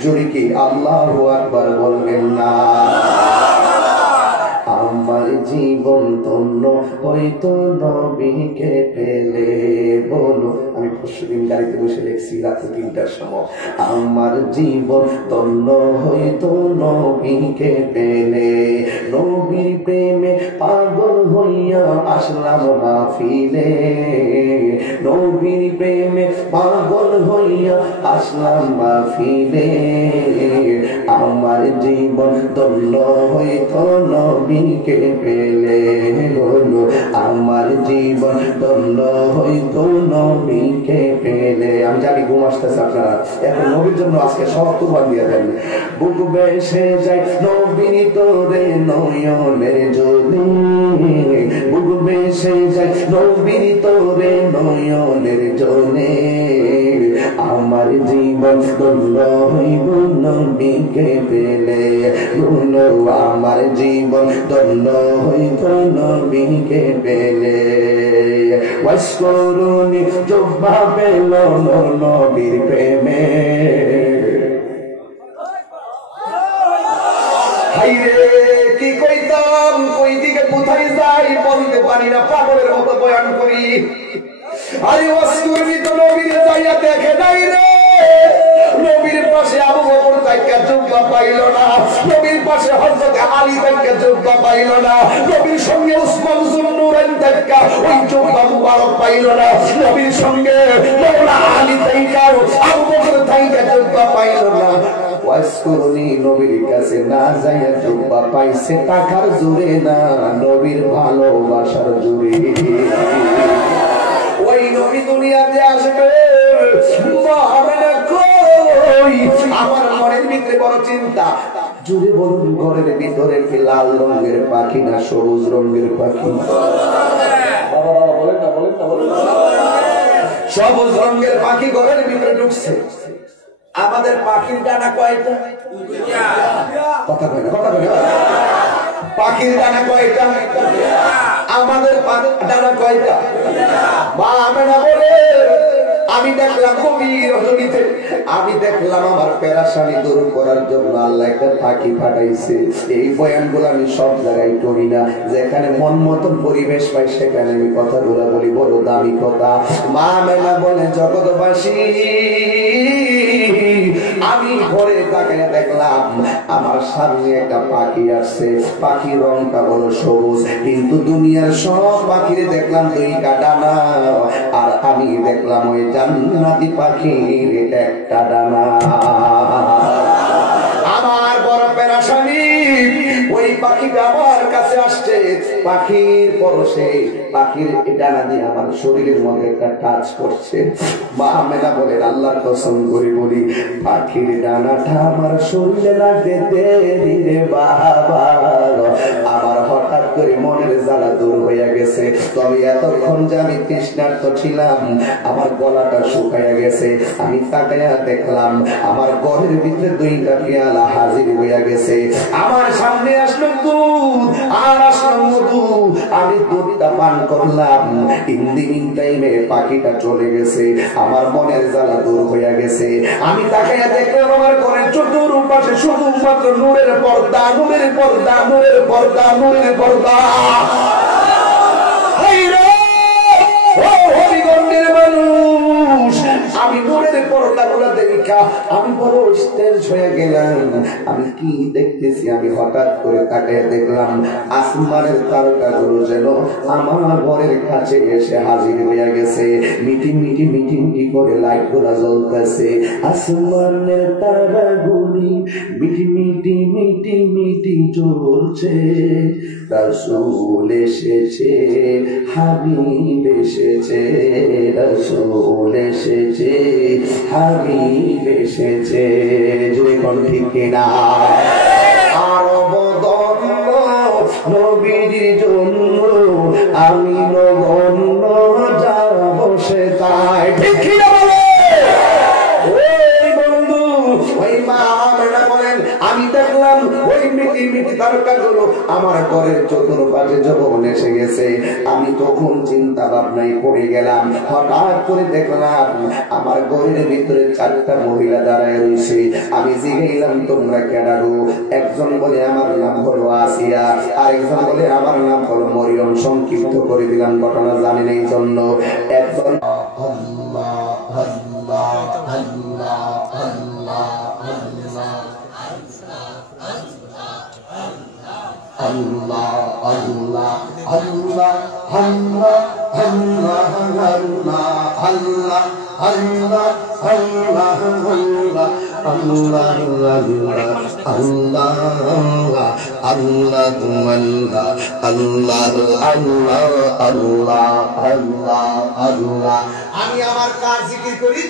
জোরে কি আল্লাহু আকবার বলবেন না? আমার জীবন ধন্য হয়তো নবীকে পেলে। বলো, আমি পরশুদিন গাড়িতে বসে দেখছি রাতে 3টার সময়। আমার জীবন ধন্য হয়তো নবীকে পেলে, নবীর প্রেমে পাগল হইয়া আসলাম মাহফিলে, নবীর প্রেমে পাগল হইয়া আসলাম মাহফিলে। আমার জীবন ধন্য হইত নবীকে পেলে, বলো আমার জীবন ধন্য হইত নবীকে পেলে। আমি জানি ঘুম আসতেছে আপনারা, এখন নবীর জন্য আজকে সব কুরবান দিয়ে দেন। বুক বেসে যায় নবীর তোরে নয়নের জলে, বুক বেসে যায় নবীর তোরে নয়নের জলে। আমার জীবন ধন্য হইব নবীকে পেলে, বলো আমার জীবন ধন্য হইব নবীকে পেলে। ওয়াসকরুনি জুব্বা পেল নবীর প্রেমে। হাইরে কি কইতাম, কই দিকে কোথায় যাই বলতে পারি না, পাগলের মতো বয়ান করি। আরে ওয়াসকরুনি তো নবীর যাইয়া দেখে নাই রে, নবীর পাশে আবু বকর তাইকা জুব্বা পাইল না, নবীর পাশে হযরত আলী তাইকা জুব্বা পাইল না, নবীর সঙ্গে উসমান যুন্নুরাইন তাইকা ওই জুব্বা মুবারক পাইল না, নবীর সঙ্গে মাওলানা আলী তাইকা আবু বকর তাইকা জুব্বা পাইল না। ওয়াসকরুনি নবীর কাছে না যাইয়া জুব্বা পাইছে টাকার জোরে না, নবীর ভালোবাসার জোরে। ওই নবী দুনিয়াতে আসবে, আমার মনের ভিতরে বড় চিন্তা। জুড়ে বলুন, ঘরের ভিতরে কি লাল রঙের পাখি না সবুজ রঙের পাখি? সবুজ রঙের পাখি ঘরের ভিতরে ঢুকছে। আমাদের পাখির ডানা কয়টা? কথা কয় না, কথা কয় না। পাখির ডানা কয়টা? আমাদের ডানা কয়টা? মা আমেনা বলে, আমি দেখলাম গভীর রজনীতে, আমি দেখলাম আমার পেরেশানি দূর করার জন্য আল্লাহ একটা পাখি পাঠাইছে। এই বয়ানগুলো আমি সব জায়গায় করি না, যেখানে মন মতন পরিবেশ পাই সেখানে আমি কথাগুলো বলি, বড় দামি কথা। মা আমেনা বলে, জগৎবাসী আমি ঘরে তাকায় দেখলাম আমার সামনে একটা পাখি আসছে, পাখির রংটা বলো সবুজ, কিন্তু দুনিয়ার সব পাখিরে দেখলাম দুইটা ডানা, আর আমি দেখলাম ওই জান্নাতি পাখির একটা ডানা। আমার বড় পেরেশানি, ওই পাখিটা আমার কাছে আসছে, পাখির পরশে পাখির ডানা দিয়ে আমার শরীরের মধ্যে একটা টাচ করছে। মা আমেনা বলেন, আল্লাহর কসম করে বলি, পাখির ডানাটা আমার শরীরে লাগতে দেরি রে বাবা, আমার হঠাৎ করে মনের জ্বালা দূর হয়ে গেছে। তবে এতক্ষণ যে আমি তৃষ্ণার্ত ছিলাম, আমার গলাটা শুকাইয়া গেছে। আমি তাকাইয়া দেখলাম আমার ঘরের ভিতরে দুইটা পেয়ালা হাজির হইয়া গেছে। আমার সামনে আসলো দুধ আর আসলো মধু, আমি দুধটা পান করলাম। ইন টাইমে পাখিটা চলে গেছে, আমার মনের জ্বালা দূর হইয়া গেছে। আমি তাকাইয়া দেখলাম আমার ঘরের চতুর্পাশে শুধুমাত্র নূরের পর্দা, নূরের পর্দা, নূরের পর্দা, নূরের পর্দা। আমি নূরের পর্দাগুলো দেখা আমি বড় স্টেজ হয়ে গেলাম। আমি কি দেখতেছি, আমি হঠাৎ করে তাকায় দেখলাম আসমানের তারকাগুলো যেন আমার ঘরের কাছে এসে হাজির হয়ে গেছে। মিটি মিটি মিটি মিটি করে লাইট গুলা জ্বলতেছে। আসমানের তারাগুলি মিটি মিটি মিটি মিটি জ্বলছে। রাসূল এসেছে, হাবিব এসেছে, রাসূল এসেছে, হাবিব এসেছে। জোরে কোন ঠিক কিনা? আরব দন্ন নবীর জন্য আমি নগণ্য যাব সে তাই। ঠিক কিনা বলে? ওই বন্ধু, ওই মা আমেনা বলেন, আমি দেখলাম ওই মিটি মিটি তারকাগুলো আমার ঘরের চতুর্পাশে যখন এসে গেছে। আমি তখন চিন্তা ভাবনায় পড়ে গেলাম। হঠাৎ করে দেখলাম আমার ঘরের ভিতরে চারটা মহিলা দাঁড়ায় রয়েছে। আমি জিজ্ঞাসলাম, তোমরা কেডা গো? একজন বলে আমার নাম হলো আসিয়া, আরেকজন বলে আমার নাম হলো মরিয়ম। সংক্ষিপ্ত করে দিলাম, ঘটনা জানেন এই জন্য। একজন আল্লাহ আল্লাহ আল্লাহ আল্লাহ আল্লাহ আল্লাহ আল্লাহ আল্লাহ আল্লাহ আল্লাহ আল্লাহ আল্লাহ আল্লাহ আল্লাহ আল্লাহ আল্লাহ। আমি আমার কার জিকির করি?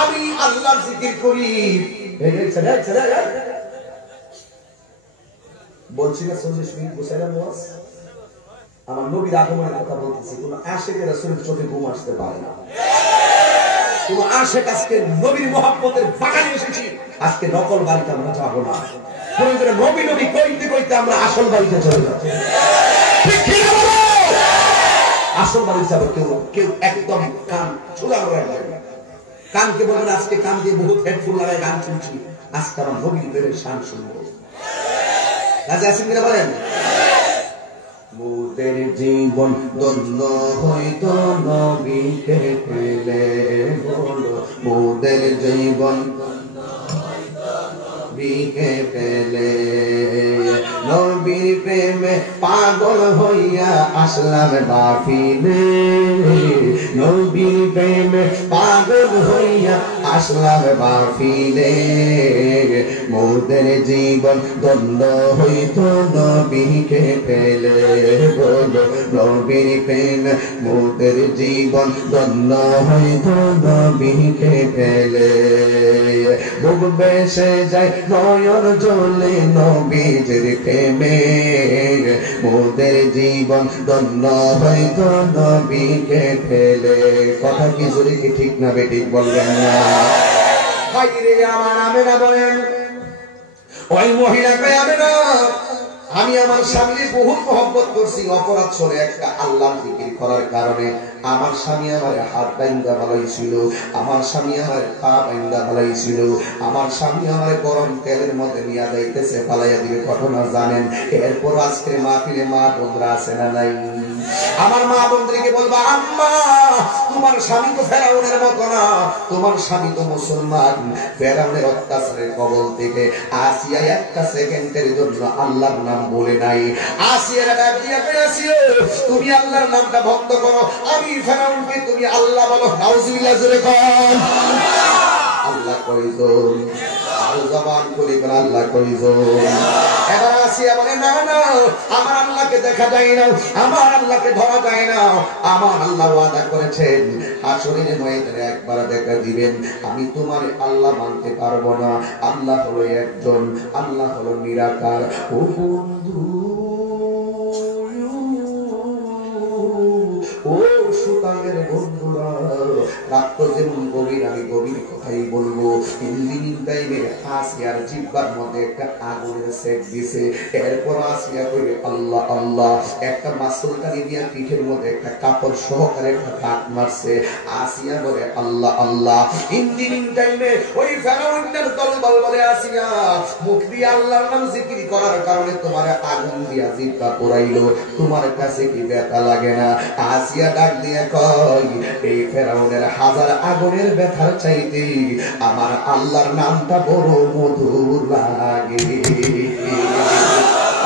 আমি আল্লাহর জিকির করি। বলছি না 40 মিনিট বসাইলাম ওয়াজ। আমার নবীর আগমনের কথা বলতেছি। কোন আশিকের রাসূলের চোখে ঘুম আসতে পারে না। কোন আশিক আজকে নবীর মহব্বতের বাগানে এসেছি, আজকে নকল বাড়িতে আমরা যাবো না। প্রয়োজনে নবী নবী কইতে কইতে আমরা আসল বাড়িতে চলে যাচ্ছি। ঠিক কি না বলো? আসল বাড়িতে যাবো। কেউ একদম কান চুলা রাখবে, কানকে বলবেন আজকে কান দিয়ে বহুত হেডফোন লাগায় গান শুনছি, আজকে আমার নবীর প্রেমের শান শুনবো। রাজা আসেন কিনা বলেন? মোদের জীবন ধন্য হইতো নবীকে পেলে, বলো মোদের জীবন নবীকে পেলে। নবীর প্রেমে পাগল হইয়া আসলাম মাহফিলে, নবীর প্রেমে পাগল হইয়া আসলাম মাহফিলে। মোদের জীবন ধন্য হইতো নবীকে পেলে, বলো নবীর প্রেমে মোদের জীবন ধন্য হইতো নবীকে পেলে। বুক বেসে যায় নয়ন জলে নবীজির প্রেমে, মোদের জীবন ধন্য হইতো নবীকে পেলে। কথা কি জোরে কি ঠিক না বেঠিক বলবেন না? ভাইরে আমার আমেনা বলেন, ওই মহিলাকে আমেনা, আমি আমার স্বামীর বহুত মহব্বত করছি, অপরাধ করে একটা আল্লাহর জিকির করার কারণে আমার স্বামী আমার হাত বাইন্দা ভালাইছিল, আমার স্বামী আমার পা বাইন্দা ভালাইছিল, আমার স্বামী আমার গরম তেলের মধ্যে নিয়ে যাইতেছে পালাইয়া দিবে। ঘটনা জানেন। এরপর আজকে মাহফিলে মা বোনরা আছে না নাই? আমার মা বোনদেরকে বলবা, আম্মা তোমার স্বামী তো ফেরাউনের মতো না, তোমার স্বামী তো মুসলমান। ফেরাউনের অত্যাচারের কবল থেকে আসিয়া একটা সেকেন্ডের জন্য আল্লাহর নাম বলে নাই। আসিয়ার ডাক দিয়া কইয়াছিল, তুমি আল্লাহর নামটা বন্ধ করো, আমি ফেরাউনকে তুমি আল্লাহ বলো। নাউজুবিল্লাহ জোরে কোন আল্লাহ কইজন, আর জবান খুলে কোন আল্লাহ কইজন। এবার আসিয়া বলে, না না, আমার আল্লাহকে দেখা যায় না, আমার আল্লাহকে ধরা যায় না। আমার আল্লাহ ওয়াদা করেছেন হাসরের ময়দানে একবার দেখা দিবেন। আমি তোমার আল্লাহ মানতে পারবো না। আল্লাহ হলো একজন, আল্লাহ হলো নিরাকার। ও বন্ধু, ও সুতাঙ্গের বন্ধুরা, রাত যেমন গভীর, আমি গভীর কথাই বলবো। ইঞ্জিনিয়ারিং টাইমে আসিয়ার জিহ্বার মধ্যে একটা আগুনের সেক দিছে। এরপর আসিয়া কইবে আল্লাহ আল্লাহ, একটা মাসুলকানি দিয়া পিঠের মধ্যে একটা কাপড় সহকারে একটা দাগ মারছে। আসিয়া বলে আল্লাহ আল্লাহ। ইঞ্জিনিয়ারিং টাইমে ওই ফেরাউনের দলবল বলে, আসিয়া মুখ দিয়ে আল্লাহর নাম জিকির করার কারণে তোমার আগুন দিয়া জিহ্বা পোড়াইলো, তোমার কাছে কি ব্যথা লাগে না? আসিয়া ডাক দিয়ে কয়, এই ফেরাউনের হাজার আগুনের ব্যথার চাইতে আমার আল্লাহর নামটা বড় মধুর লাগে।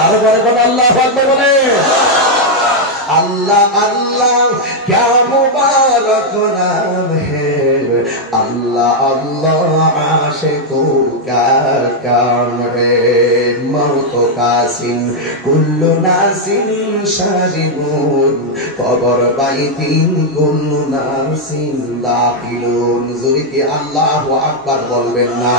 আর বড় কথা আল্লাহু আকবার বলে। अल्लाह अल्लाह क्या मुबारक नाम है, अल्लाह अल्लाह आशिकों का काम है। मौत कासिन कुल्लु नासिन शारिबुन, कबर बाइतिन कुल्लु नासिन दाखिलुन। जुरी की अल्लाहु আকবার বলবেন না।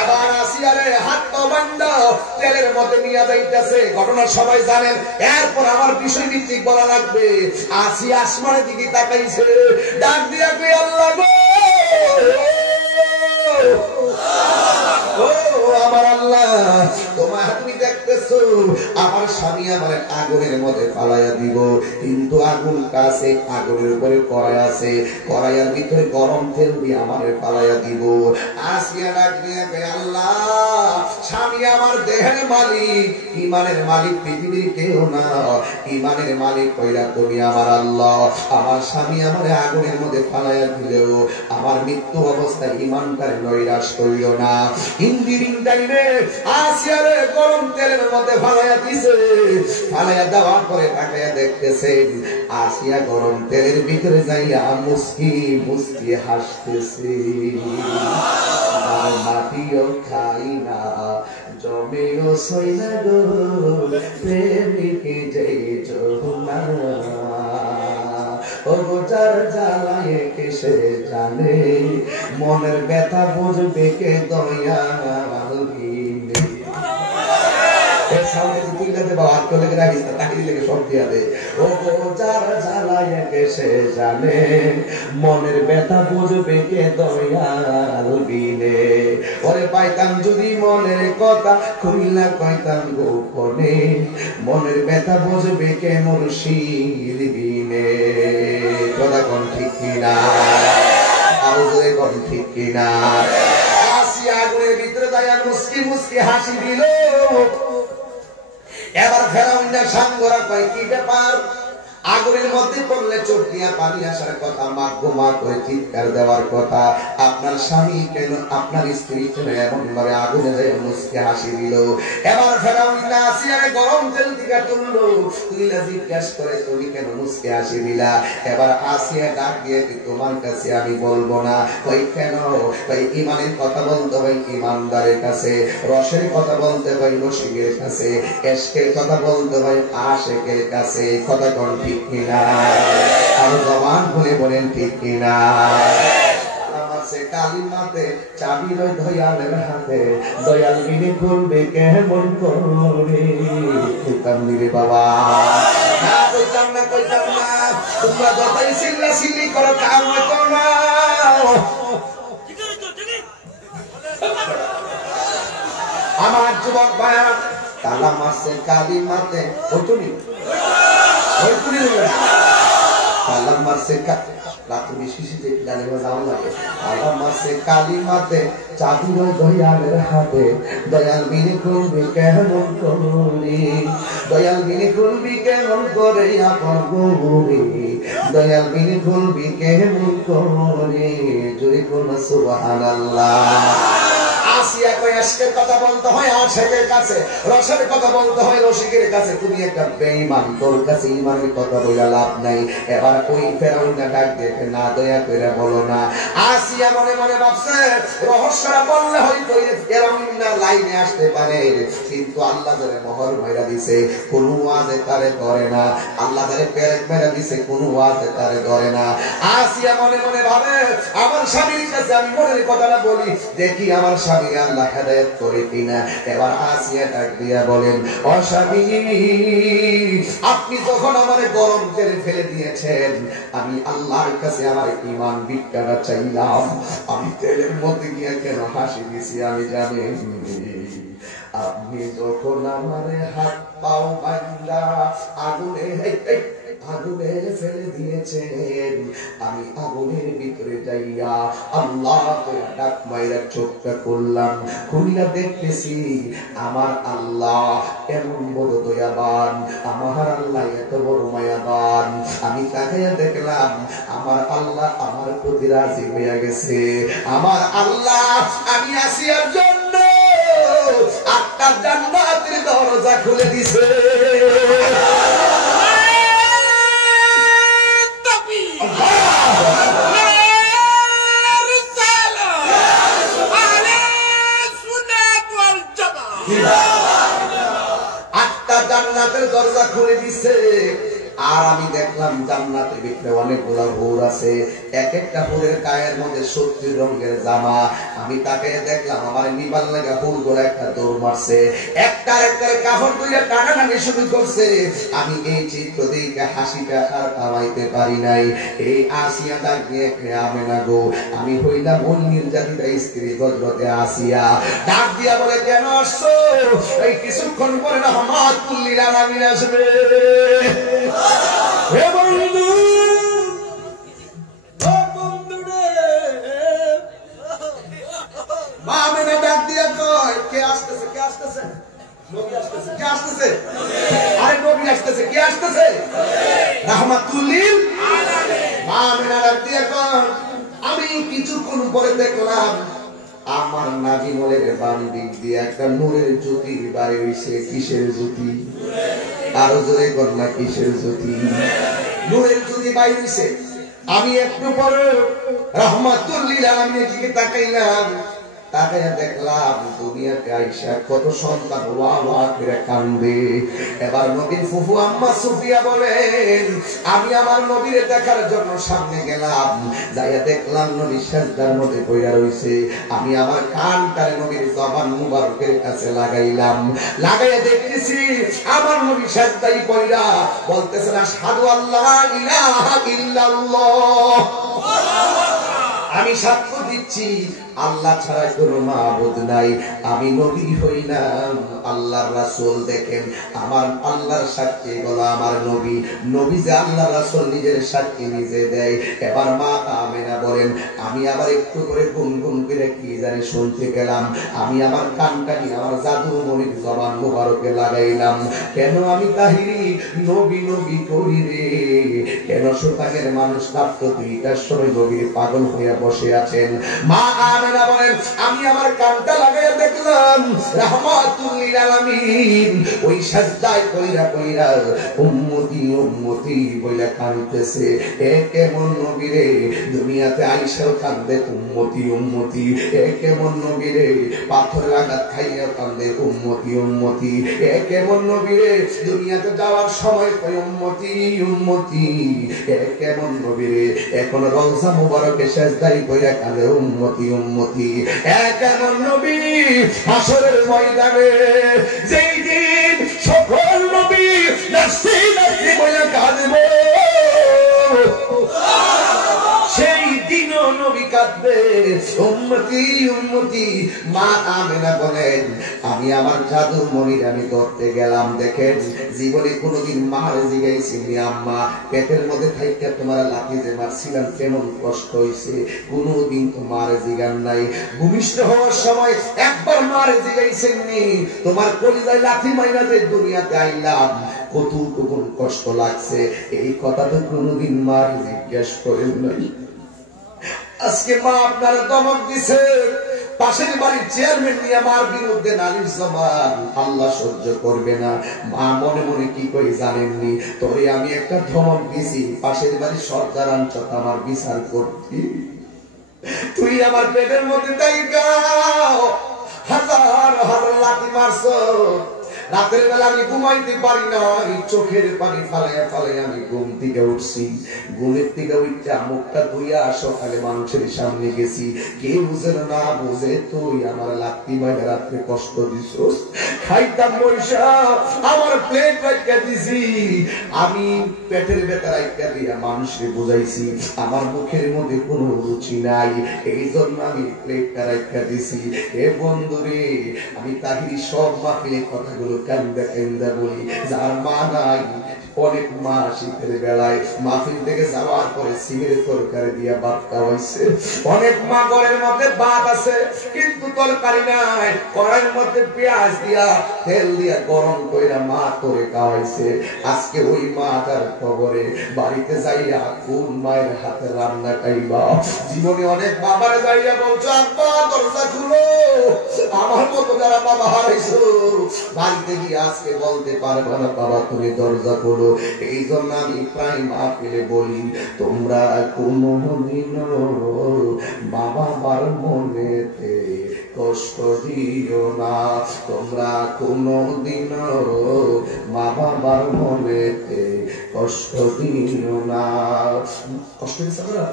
এবার আসিয়ারে হাত তো বান্দা তেলের মধ্যে নিয়ে যাইতেছে, ঘটনা সবাই জানেন। এরপর আমার বিষয় ভিত্তিক বলা লাগবে। আসিয়া আসমানের দিকে তাকাইছে, ডাক দিয়া কই আল্লাহ গো, ও আমার আল্লাহ, তোমার তুমি দেখতেছো আমার স্বামী আমার আগুনের মধ্যে ফালাইয়া দিব, কিন্তু আগুন কাছে, আগুনের উপরে কড়াই আছে, কড়াইয়ের ভিতরে গরম তেল দিয়ে আমারে ফালাইয়া দিব। আসিয়া ডাক দিয়া কই আল্লাহ, স্বামী আমার দেহের মালিক, ইমানের মালিক পৃথিবীর কেউ না, ইমানের মালিক কইরা তুমি আমার আল্লাহ। আমার স্বামী আমার আগুনের মধ্যে ফালাইয়া দিলেও আমার মৃত্যু অবস্থায় ইমানটারে নৈরাশ কইর হইল না। ইন্দিরিং টাইমে আসিয়ারে গরম তেলের মধ্যে ফালাইয়া দিছে। ফালাইয়া দেওয়ার পরে তাকাইয়া দেখতেছেন আসিয়া গরম তেলের ভিতরে যাইয়া মুস্কি মুস্কি হাসতেছে। মাটিও খাই না জমেও সই না গো প্রেমিকে যে যমুনা। ও যার জ্বালায় কে সে জানে মনের ব্যথা বুঝবে কে দয়াল বিনে। মনের ব্যথা বুঝবে কে দয়াল বিনে। ওরে পাইতাম যদি মনের কথা খুইলা কইতাম গোপনে মনের ব্যথা বুঝবে কে মুর্শিদ বিনে। কথা কোন ঠিক কিনা? আরো জোরে কোন ঠিক কিনা? আগুনের ভিতরে যাইয়া মুস্কি মুস্কি হাসি দিল। এবার ফেরাউন সাঙ্গরা কয় কি ব্যাপার? আগুনের মধ্যে পড়লে চোখ দিয়া পানি আসার কথা, মাগমা করে চিৎকার দেওয়ার কথা। আপনার স্বামী কেন, আপনার স্ত্রী কেন এমন ভাবে আগুনে মুস্কি হাসি দিল? এবার ফেরাউন আসিয়ারে গরম তেল থেকে তুললো, তুইলা জিজ্ঞাসা করে তুমি কেন মুস্কি হাসি দিলা? এবার আসিয়া ডাক দিয়ে তোমার কাছে আমি বলবো না। ওই কেন? ওই ইমানের কথা বলতে হয় ইমানদারের কাছে, রসের কথা বলতে হয় রসিকের কাছে, এশকের কথা বলতে হয় আশেকের কাছে। কথা কোন ঠিক কিনা? আরো জবান খুলে বলেন ঠিক কিনা? কালিমাতে চাবি রই দয়ালের হাতে, দয়াল বিনে খুলবে কেমন করে? কইতাম রে বাবা, না কইতাম না, কইতাম না। তোমরা যতই চিল্লা চিল্লি করো কাম হইতো না। আমার যুবক ভাইরা তালা মারছে কালিমাতে, ওইটুনি ওইটুনি তালা মারছে রাত বেশিতে গানে বাজাও লাগে। তালা মারছে কালিমাতে চাবি রই দয়ালের হাতে, দয়াল বিনে খুলবি কেমন করে? দয়াল বিনে খুলবি কেমন করে আপন গৌরে? দয়াল বিনে খুলবি কেমন করে? জোরে কোন সুবহানাল্লাহ। আসিয়া কয় আজকের কথা বলতে হয় আশেকের কাছে, রসের কথা বলতে হয় রসিকের কাছে। তুমি একটা বেঈমান, তোর কাছে ইমানের কথা বইলা লাভ নাই। এবার ওই ফেরাউনটা ডাক দেখে না দয়া করে বলো না। আসিয়া মনে মনে ভাবছে রহস্যটা বললে হয়তো ফেরাউনটা লাইনে আসতে পারে, কিন্তু আল্লাহ যারে মোহর মাইরা দিছে কোন ওয়াজে তারে ধরে না। আল্লাহ যারে পেরেক মাইরা দিছে কোন ওয়াজে তারে ধরে না। আসিয়া মনে মনে ভাবে আমার স্বামীর কাছে আমি মনের কথাটা বলি, দেখি আমার স্বামী আল্লাহ হেদায়েত করে কিনা। এবার আসিয়া ডাক দিয়া বলেন, ও স্বামী, আপনি যখন আমার গরম তেলে ফেলে দিয়েছেন, আমি আল্লাহর কাছে আমার ঈমান ভিক্ষাটা চাইলাম। আমি তেলের মধ্যে গিয়ে কেন হাসি দিছি আমি জানেন? আপনি যখন আমার হাত পাও বান্দা আগুনে আগুনে ফেলে দিয়েছেন, আমি আগুনের ভিতরে যাইয়া আল্লাহ ডাক মাইরা চোখটা করলাম, খুলিয়া দেখতেছি আমার আল্লাহ এমন বড় দয়াবান, আমার আল্লাহ এত বড় মায়াবান। আমি তাকাইয়া দেখলাম আমার আল্লাহ আমার প্রতি রাজি হইয়া গেছে। আমার আল্লাহ আমি আসিয়ার জন্য 8টা জান্নাতের দরজা খুলে দিছে। জান্নাতের দরজা খুলে দিছে। আর আমি দেখলাম জান্নাতের ভিতরে অনেকগুলা হুর আছে, এক একটা হুরের গায়ের মধ্যে 70 রঙের জামা। আমি তাকে দেখলাম আমার নিবাল লাগা হুর গুলা একটা দৌড় মারছে, একটা কাপড় তুলে টানাটানি শুরু করছে। আমি এই চিত্র দেখে হাসিটা আর থামাইতে পারি নাই। এই আসিয়া ডাক দিয়ে আমেনা গো, আমি হইলাম অন্যের জাতিটা স্ত্রী হযরতে আসিয়া। ডাক দিয়া বলে, কেন আসছো? এই কিছুক্ষণ পরে রহমাতুল লিল আলামিন আসবে। হে বন্ধু, ও বন্ধু রে, মা আমেনা ডাক দিয়া কয়, কে আসতেছে? কে আসতেছে? নবী আসতেছে। কে আসতেছে? আরে নবী আসতেছে। কে আসতেছে? রাহমাতুল লিল আলামিন। মা আমেনা ডাক দিয়া কয়, আমি কিছুক্ষণ পরে দেখলাম আমার নাভি মলের বাম দিক দিয়ে একটা নূরের জ্যোতি বাড়ি হইছে। কিসের জ্যোতি? আরো জোরে কন্যা, কিসের জ্যোতি? নূরের জ্যোতি বাইর হইছে। আমি একটু পরে রহমাতুল লিল আলামিনের দিকে তাকাইলাম, তাকাইয়া দেখলাম দুনিয়াতে আইসা কত সন্তান ওয়া ওয়া করে কান্দে। এবার নবীর ফুফু আম্মা সুফিয়া বলেন, আমি আমার নবীরে দেখার জন্য সামনে গেলাম, যাইয়া দেখলাম নবী সাজদার মধ্যে পড়ে রইছে। আমি আমার কানটারে নবীর জবান মুবারকের কাছে লাগাইলাম, লাগাইয়া দেখতেছি আমার নবী সাজদাই পড়া বলতেছেন আশহাদু আল্লা ইলাহা ইল্লাল্লাহ। আমি সাক্ষ্য দিচ্ছি আল্লাহ ছাড়া কোনো মাবুদ নাই। আমি নবী হইলাম আল্লাহর রাসূল। দেখেন আমার আল্লাহর সাক্ষী হলো আমার নবী। নবী যে আল্লাহর রাসূল নিজের সাক্ষী নিজে দেয়। এবার মা আমেনা বলেন, আমি আবার একটু করে গুনগুন করে কি জানি শুনতে গেলাম। আমি আমার কানটা নিয়ে আমার জাদু মনির জবান মুবারকে লাগাইলাম। কেন আমি তাহিরি নবী নবী করি রে? কেন শতানের মানুষ রাত 2টার সময় নবীর পাগল হইয়া বসে আছেন। মা আমেনা বলেন, আমি আমার কানটা লাগাইয়া দেখলাম রাহমাতুল লিল আলামিন ওই সাজদায় কইরা কইরা উম্মতি উম্মতি বইলা কাঁদতেছে। এ কেমন নবী রে? দুনিয়াতে আইসাও কাঁদে উম্মতি উম্মতি। এ কেমন নবী রে? পাথর আঘাত খাইয়া কাঁদে উম্মতি উম্মতি। এ কেমন নবী রে? দুনিয়াতে যাওয়ার সময় কই উম্মতি উম্মতি। এ কেমন নবী রে? এখন রওজা মুবারকে সাজদায় কইরা কাঁদে উম্মতি উম্মতি। এ কেমন নবী? হাসরের ময়দানে যেই দিন সকল নবী নাফসি নাফসি বইলা কাঁদবে, সেই দিনও নবী কাঁদবে উম্মতি উম্মতি। মা আমেনা বলেন, আমি আমার জাদু মনির আমি ধরতে গেলাম। দেখেন জীবনে কোনোদিন মার জিগাইছি আম্মা পেটের মধ্যে থাইকা তোমার লাঠি যে মারছিলাম কেমন কষ্ট হইছে? কোনোদিন তো মার জিগান নাই। ভূমিষ্ঠ হওয়ার সময় একবার মার জিগাইছেন নি? তোমার কলিজায় লাঠি মাইরা যে দুনিয়াতে আইলাম কতটুকু কষ্ট লাগছে, এই কথা তো কোনোদিন মার জিজ্ঞেস করেন নাই। আজকে মা আপনার দমক দিছে, পাশের বাড়ির চেয়ারম্যান নিয়ে আমার বিরুদ্ধে নালিশ জমান, আল্লাহ সহ্য করবে না। মা মনে মনে কি করি জানেননি? তোরে আমি একটা ধমক দিছি, পাশের বাড়ির সরকার আনছত আমার বিচার করতি, তুই আমার পেটের মধ্যে হাজার হাজার লাঠি মারছ। রাতের বেলা আমি ঘুমাইতে পারি না, চোখের পানি ফালাইয়া ফালাইয়া আমি ঘুম থেকে উঠছি। ঘুমের থেকে উঠা মুখটা ধুইয়া সকালে মানুষের সামনে গেছি। কে বুঝে না বুঝে তুই আমার লাত্তি মাইরা রাত্রে কষ্ট দিছস। খাইতাম পয়সা আমার প্লেট রাখা দিছি, আমি পেটের ব্যথা রাখা দিয়া মানুষকে বুঝাইছি আমার মুখের মধ্যে কোনো রুচি নাই, এই জন্য আমি প্লেটটা রাখা দিছি। এ বন্ধুরে, আমি তাহিরি সব মাহফিলে কথাগুলো কান্দা কান্দা বলি। যার মা নাই, অনেক মা শীতের বেলায় মাহফিল থেকে যাওয়ার পরে সিমের তরকারি দিয়া ভাত খাওয়াইছে। অনেক মা ঘরের মধ্যে ভাত আছে কিন্তু তরকারি নাই, কড়াইয়ের মধ্যে পেঁয়াজ দিয়া তেল দিয়া গরম কইরা মা করে খাওয়াইছে। আজকে ওই মা তার খবরে বাড়িতে যাইয়া কোন মায়ের হাতে রান্না খাইবা। জীবনে অনেক বাবারে যাইয়া বলছো আব্বা দরজা খুলো, আমার মতো যারা বাবা হারাইছো বাড়িতে গিয়ে আজকে বলতে পারবে না বাবা তুমি দরজা খোলো। এই জন্য আমি প্রায় মাহফিলে বলি, তোমরা কোনদিন মা বাবার মনেতে কষ্ট দিও না, তোমরা কোনদিন মা বাবার মনেতে কষ্ট দিও না। কষ্ট দিছে না?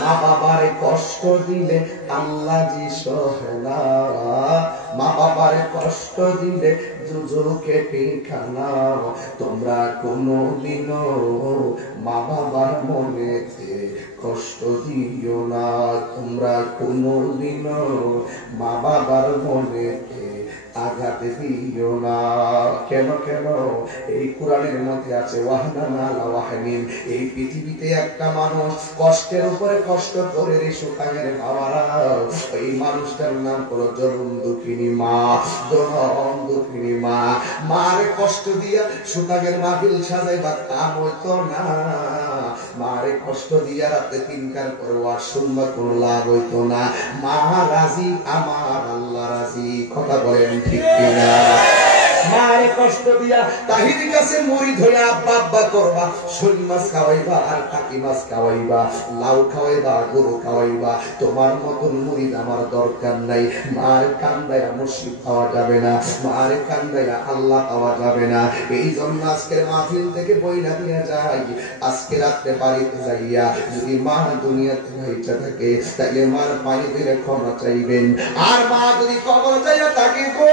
মা বাবারে কষ্ট দিলে আল্লাহ জি সহে না, মা বাবারে কষ্ট দিলে দুজকে ঠিকানা। তোমরা কোনদিন মা বাবার মনেতে কষ্ট দিও না, তোমরা কোনদিন মা বাবার মনেতে আঘাতে দিও না। কেন কেন? এই কোরআনের মধ্যে আছে ওয়াহনানা লা ওয়াহনিন। এই পৃথিবীতে একটা মানুষ কষ্টের উপরে কষ্ট করে রে সুতাঙের বাবারা, এই মানুষটার নাম হলো জনম দুঃখিনী মা। জনম দুঃখিনী মা, মারে কষ্ট দিয়া সুতাঙের মাহফিল সাজাইবা কাম হইতো না। মারে কষ্ট দিয়া রাতে তিনকার করবা শুনবা কোনো লাভ হইতো না। মা রাজি, আমার আল্লাহ রাজি। কথা বলেন ঠিক কিনা? মারে কষ্ট দিয়া তাহির কাছে মুড়ি ধরে আব্বা আব্বা করবা, শোল মাছ খাওয়াইবা আর টাকি মাছ খাওয়াইবা, লাউ খাওয়াইবা, গরু খাওয়াইবা। তোমার মতন মুড়ি আমার দরকার নাই। মার কান্দায়া মুর্শিদ পাওয়া যাবে না, মার কান্দায়া আল্লাহ পাওয়া যাবে না। এই জন্য আজকের মাহফিল থেকে বইলা দিয়া যাই, আজকে রাত্রে বাড়িতে যাইয়া যদি মা দুনিয়াতে হইতে থাকে তাইলে মার পানি দিলে ক্ষমা চাইবেন। আর মা যদি কবর যাইয়া থাকে গো,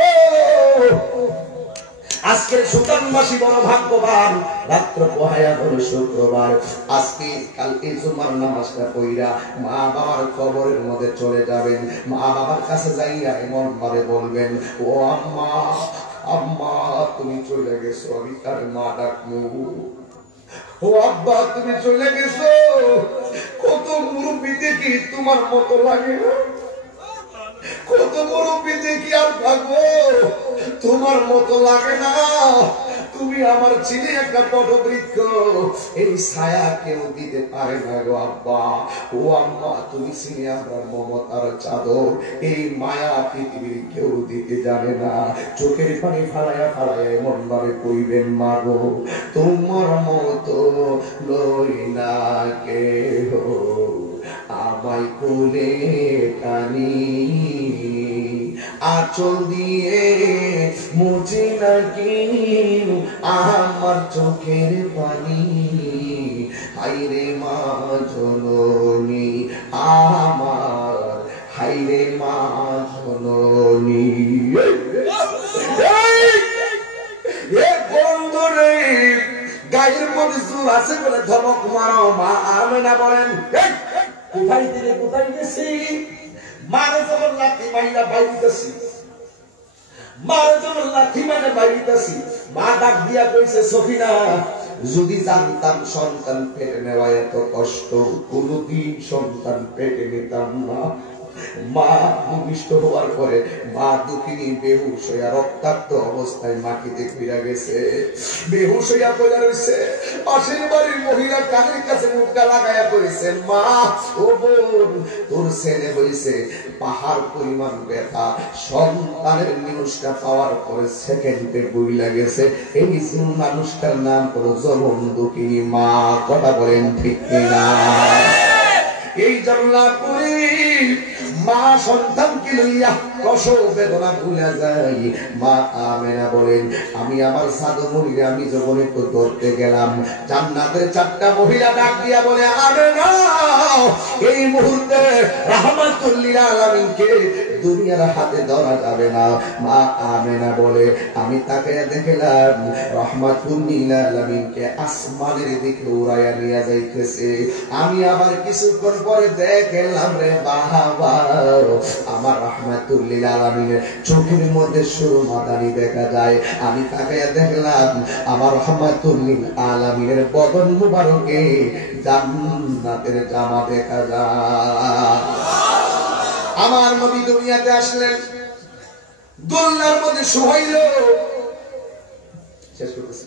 আজকের সুতানবাসী বড় ভাগ্যবান। রাত্র পোহায়া হলো শুক্রবার, আজকে কালকে জুমার নামাজটা পড়িয়া মা বাবার কবরের মধ্যে চলে যাবেন। মা বাবার কাছে যাইয়া এমন ভাবে বলবেন, ও আম্মা, আম্মা তুমি চলে গেছো, আমি তার মা ডাকমু। ও আব্বা তুমি চলে গেছো, কত মুরব্বি দেখি তোমার মতো লাগে না, কত মুরব্বি দেখি আর ভাগবো তোমার মতো লাগে না। তুমি আমার ছিলে একটা বটবৃক্ষ, এই ছায়া কেউ দিতে পারে না গো আব্বা। ও আম্মা তুমি ছিলে আমার মমতার চাদর, এই মায়া পৃথিবীর কেউ দিতে জানে না। চোখের পানি ফালাইয়া ফালাইয়া এমন ভাবে কইবেন মা গো, তোমার মতো লই না কেহ আমায় কোলে টানি, আঁচল দিয়ে মুছে নাকি আমার চোখের পানি। হাইরে মা জননী আমার, হাইরে মা জননী। বন্ধুরে গায়ের মধ্যে জোর আছে বলে ধমক মারো। মা আমেনা বলেন, কোথায় দিলে কোথায় গেছি? মারে যখন লাথি মাইরা বাইতেছি, মারে যখন লাথি মানে বাইতেছি, মা ডাক দিয়া কইছে, সফিনা যদি জানতাম সন্তান পেটে নেওয়া এত কষ্ট, কোনদিন সন্তান পেটে নিতাম না। মা ভূমিষ্ঠ হওয়ার পরে মা দুঃখিনী বেহুশ হইয়া রক্তাক্ত অবস্থায় মাটিতে ফিরে গেছে। বেহুশ হইয়া পড়ে রয়েছে। পাশের বাড়ির মহিলা কানের কাছে মুখটা লাগাইয়া করেছে, মা ও বোন তোর ছেলে হয়েছে। পাহাড় পরিমাণ ব্যথা, সন্তানের নিউজটা পাওয়ার পরে সেকেন্ডে বইলা গেছে। এই মানুষটার নাম হলো জনম দুঃখিনী মা। কথা বলেন ঠিক কিনা? এই জল্লাপুরি মা সন্তানকে লইয়া প্রসব বেদনা ভুলে যাই। মা আমেনা বলেন, আমি আমার সাধু মহিলা আমি যখন একটু ধরতে গেলাম, জান্নাতের চারটা মহিলা ডাক দিয়া বলে, আমেনা এই মুহূর্তে রাহমাতুল লিল আলামিনকে দুনিয়ার হাতে ধরা যাবে না। মা আমেনা বলে, আমি তাকে দেখলাম রাহমাতুল লিল আলামিনকে আসমানের দিকে উড়াইয়া নিয়ে যাইতেছে। আমি আবার কিছুক্ষণ পরে দেখলাম রে বাবা, আমার রাহমাতুল লিল আলামিনের চোখের মধ্যে সুরমাদানি দেখা যায়। আমি তাকে দেখলাম আমার রাহমাতুল লিল আলামিনের বদন মুবারকে জান্নাতের জামা দেখা যায়। আমার নবী দুনিয়াতে আসলেন, দোলনার মধ্যে শুয়াইল। শেষ করতেছি।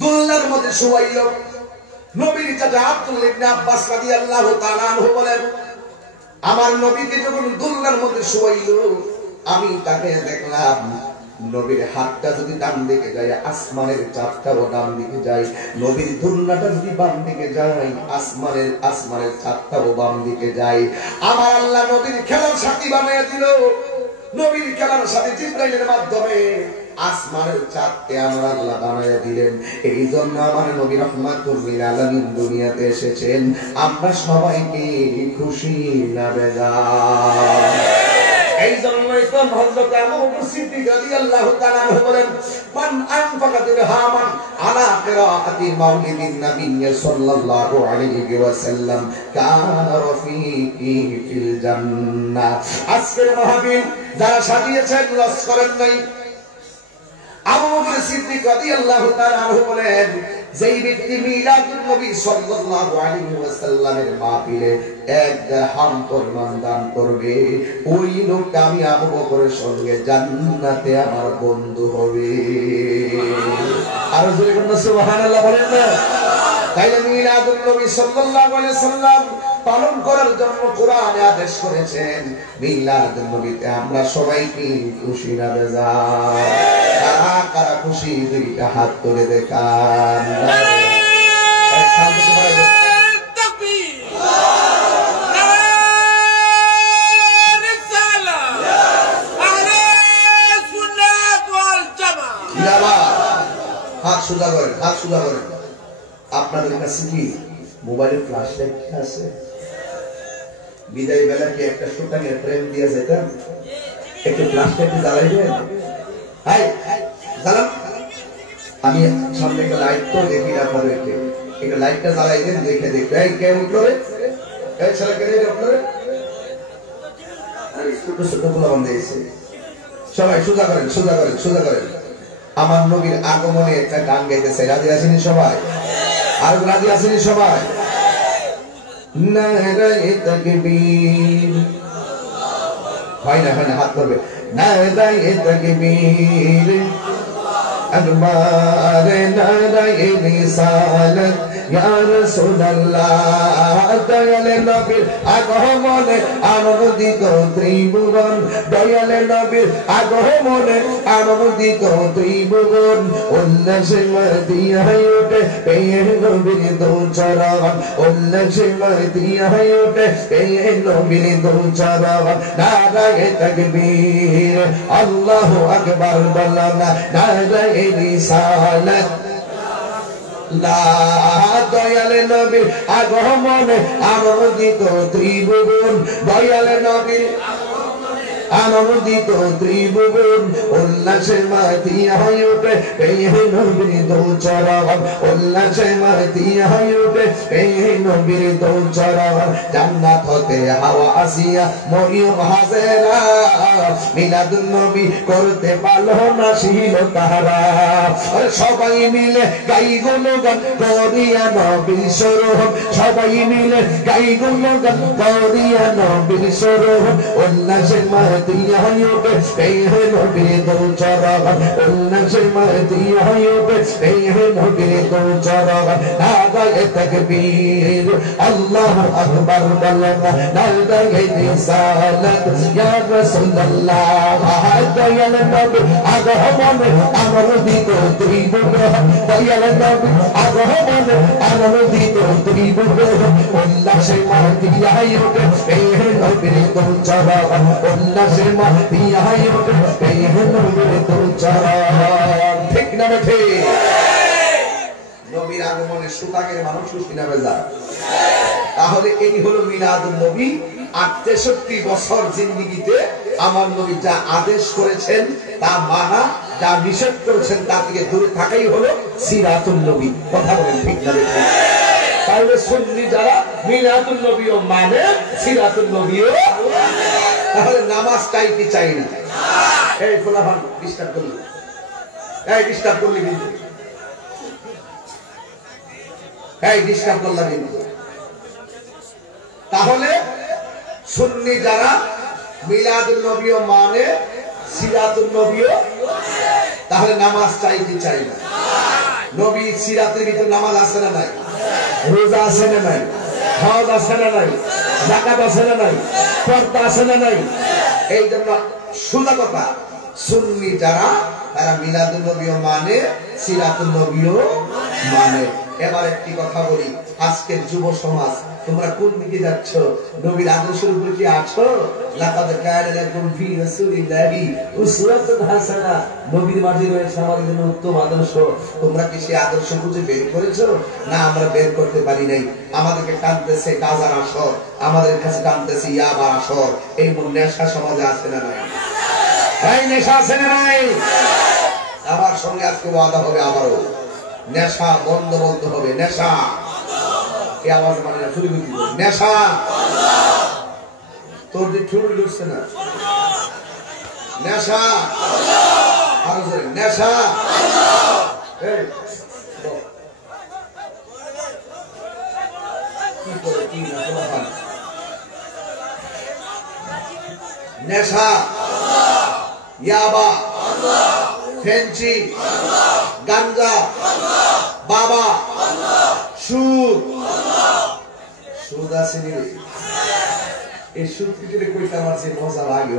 দোলনার মধ্যে শুয়াইল। নবীর চাচা আব্দুল্লাহ ইবনে আব্বাস রাদিয়াল্লাহু তাআলা আনহু বলেন, আমার নবীকে যখন দোলনার মধ্যে শুয়াইল, আমি তাকে দেখলাম নবীর হাতটা যদি ডান দিকে যায়, আসমানের চাঁদটাও ডান দিকে যায়। নবীর দোলনাটা যদি বাম দিকে যায়, আসমানের চাঁদটাও বাম দিকে যায়। আমার আল্লাহ নবীর খেলার সাথী বানাইয়া দিল। নবীর খেলার সাথী জিবরাইলের মাধ্যমে আসমানের চাঁদকে আমার আল্লাহ বানাইয়া দিলেন। এই জন্য আমার নবী রাহমাতুল লিল আলামিন দুনিয়াতে এসেছেন। আমরা সবাইকে খুশি না বেজার। এই জন্যই তো হযরত আবু সিদ্দিক রাদিয়াল্লাহু তাআলা আনহু বলেন মান আনফাকা দিরহামান আলা কিরাআতি মাউলিদিন নবী সাল্লাল্লাহু আলাইহি ওয়াসাল্লাম কানা রাফিকি ফিল জান্নাহ। আজকের মাহফিল যারা সাজিয়েছেন লস করেন নাই। আবু বকর সিদ্দিক রাদিয়াল্লাহু তাআলা আনহু বলেন যেই ব্যক্তি মিলাদুন নবী সাল্লাল্লাহু আলাইহি ওয়াসাল্লামের মাহফিলে 1 দিরহাম পরিমাণ দান করবে, ওই লোকটা আমি আবু বকরের সঙ্গে জান্নাতে আমার বন্ধু হবে। আর জোরে বলুন সুবহানাল্লাহ বলেন না। তাইলে মিলাদুন নবী সাল্লাল্লাহু আলাইহি ওয়াসাল্লাম পালন করার জন্য কোরআনে আদেশ করেছেন। মিলাদুন নবীতে আমরা সবাই কি খুশি না বেজার? কারা কারা খুশি দুইটা হাত তুলে দেখান। হাত সোজা করেন, হাত সোজা করেন। আপনাদের কাছে কি মোবাইলের ফ্ল্যাশ লাইট আছে? বিদায় বেলা কি একটা সুতানের ফ্রেম দিয়ে যেতেন? একটু ফ্ল্যাশ লাইট জ্বালাইবেন? হাই জ্বালান। আমি সামনে একটা লাইট তো দেখি না, আপনাদেরকে একটা লাইটটা জ্বালাই দেন, দেখে দেখবে। এই কে উঠলো রে? এই ছেলে কে রে উঠলো রে? ছোট ছোট গুলো বন্ধ হয়েছে। সবাই সোজা করেন, সোজা করেন, সোজা করেন। আমার নবীর আগমনে একটা গান গাইতেছে। রাজি আছেন সবাই? আর রাজি আছেন সবাই? নারায়ে তাকবীর। হয় না, হয় না, হাত ধরবে। নারায়ে তাকবীর আকবার, নারায়ে রিসালাত ইয়া রাসূলুল্লাহ। দয়াল নবীর আগমনে আনন্দিত ত্রিভুবন, দয়াল নবীর আগমনে আনন্দিত ত্রিভুবন। উল্লাসে মাতিয়া ওঠে পেয়ে নবীর দোচরণ, উল্লাসে মাতিয়া ওঠে পেয়ে নবীর দোচরণ। নারায়ে তাকবীর আল্লাহু আকবার বলনা, নারায়ে রিসালাত দয়াল নবীর আগমনে আনন্দিত ত্রিভুবন, দয়াল নবীর আনন্দিত ত্রিভুবন। উল্লাসে মাতিয়া ওঠে পেয়ে নবীর দোচরণ, উল্লাসে মাতিয়া ওঠে পেয়ে নবীর দোচরণ। জান্নাত হতে হাওয়া আসিয়া মরিয়ম হাজেরা, মিলাদুন নবী করতে পারলো না ছিল তাহারা। সবাই মিলে গাই গুণগান করিয়া নবীর সরোহম, সবাই মিলে গাই গুণগান করিয়া নবীর সরোহম। উল্লাসে মাতিয়া ওঠে পেয়ে নবীর দোচরণ, উল্লাসে মাতিয়া ওঠে পেয়ে নবীর দোচরণ। নারায়ে তাকবীর আল্লাহু আকবার বলনা, নারায়ে রিসালাত ইয়া রাসূলুল্লাহ। দয়াল নবী আগমনে আনন্দিত ত্রিভুবন, দয়াল নবী আগমনে আনন্দিত ত্রিভুবন। উল্লাসে মাতিয়া ওঠে পেয়ে নবীর দোচরণ, উল্লাসে মাতিয়া ওঠে পেয়ে নবীর দোচরণ। ঠিক না বেঠে? নবীর আগমনে সুতাগের মানুষ খুশি না বেজার? তাহলে এই হলো মিলাদুন নবী। ৬৮ বছর জিন্দেগিতে আমার নবী যা আদেশ করেছেন তা মানা, যা নিষেধ করেছেন তা থেকে দূরে থাকাই হলো সিরাতুন নবী। কথা বলেন ঠিক না বেঠে? তাহলে সুন্নি যারা মিলাদুন নবীও মানে, সিরাতুন নবীও। তাহলে নামাজটাই কি চাই না? এই ফলাফল ডিস্টার্ব করলি, এই ডিস্টার্ব করলি কিন্তু, এই ডিস্টার্ব করলা কিন্তু। তাহলে সুন্নি যারা মিলাদুন নবীও মানে, সিরাতুন নবীও, তাহলে নামাজ চাই কি চাই না? নবী সিরাতের ভিতরে নামাজ আছে না নাই? রোজা আছে না নাই? হজ আছে না নাই? যাকাত আছে না নাই? পর্দা আছে না নাই? এই জন্য সোজা কথা, সুন্নি যারা তারা মিলাদুন নবীও মানে, সিরাতুন নবীও মানে। এবার একটি কথা বলি, আজকের যুব সমাজ তোমরা কোন দিকে যাচ্ছ? নবীর আদর্শের উপর কি আছো? লাকাদ কানা লাকুম ফি রাসূলিল্লাহি উসওয়াতুন হাসানা। নবীর মাঝে রয়েছে আমাদের জন্য উত্তম আদর্শ। তোমরা কি সেই আদর্শ খুঁজে বের করেছো? না, আমরা বের করতে পারি নাই। আমাদেরকে টানতেছে গাজার আসর, আমাদের কাছে টানতেছে ইয়াবার আসর। এই নেশা সমাজে আছে না নাই? এই নেশা আছে না নাই? আমার সঙ্গে আজকে ওয়াদা হবে, আমারও নেশা বন্ধ বলতে হবে। নেশা এই আওয়াজ মানে না, চুরি বুঝি নেশা। তোর যে ঠুল লুটছে না, নেশা আরো জোরে, নেশা। এই বল। কি করে কি না তোমার ভাই? নেশা, ইয়াবা, ফেঞ্চি, গাঞ্জা, বাবা, সুদ। সুদ আছে নি? এই সুদ পিটিয়ে কইতে আমার যে মজা লাগে,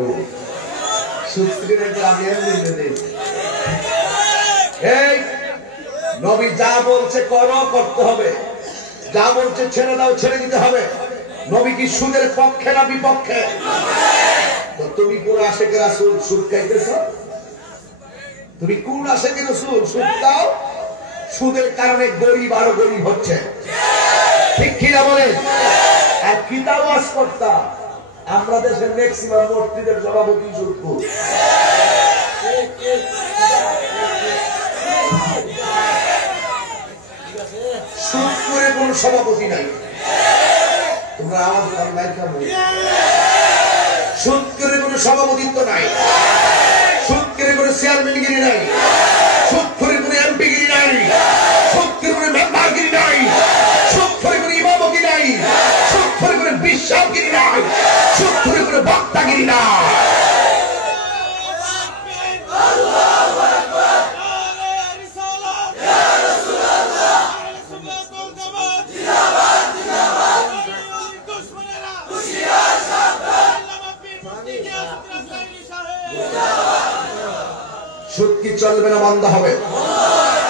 সুদ পিটিয়ে আমি এমনি দেই। এই নবী যা বলছে করো, করতে হবে। যা বলছে ছেড়ে দাও, ছেড়ে দিতে হবে। নবী কি সুদের পক্ষে না বিপক্ষে? তো তুমি কোন আশেকের রাসূল সুদ খাইতেছ? তুমি কোন আশেকের রাসূল সুদ দাও? সুদের কারণে গরিব আরো গরিব হচ্ছে, ঠিক কিনা বলেন? আর কিতাব ওয়াজ করতাম, আমরা দেশের ম্যাক্সিমাম মসজিদের সভাপতি সুদখোর। সুদ করে কোন সভাপতি নাই। তোমরা আওয়াজ নাই কেমন? সুদ করে কোন সভাপতিত্ব নাই, সুদ করে কোন চেয়ারম্যানগিরি নাই, সুদ করে কোন এমপিগিরি নাই, সুদ করে কোন মেম্বারগিরি নাই, সুদ করে কোন ইমামগিরি নাই, সুদ করে কোন বিশ্বাসগিরি নাই, সুদ করে কোন বক্তাগিরি নাই। সুদ কি চলবে না বন্ধ হবে?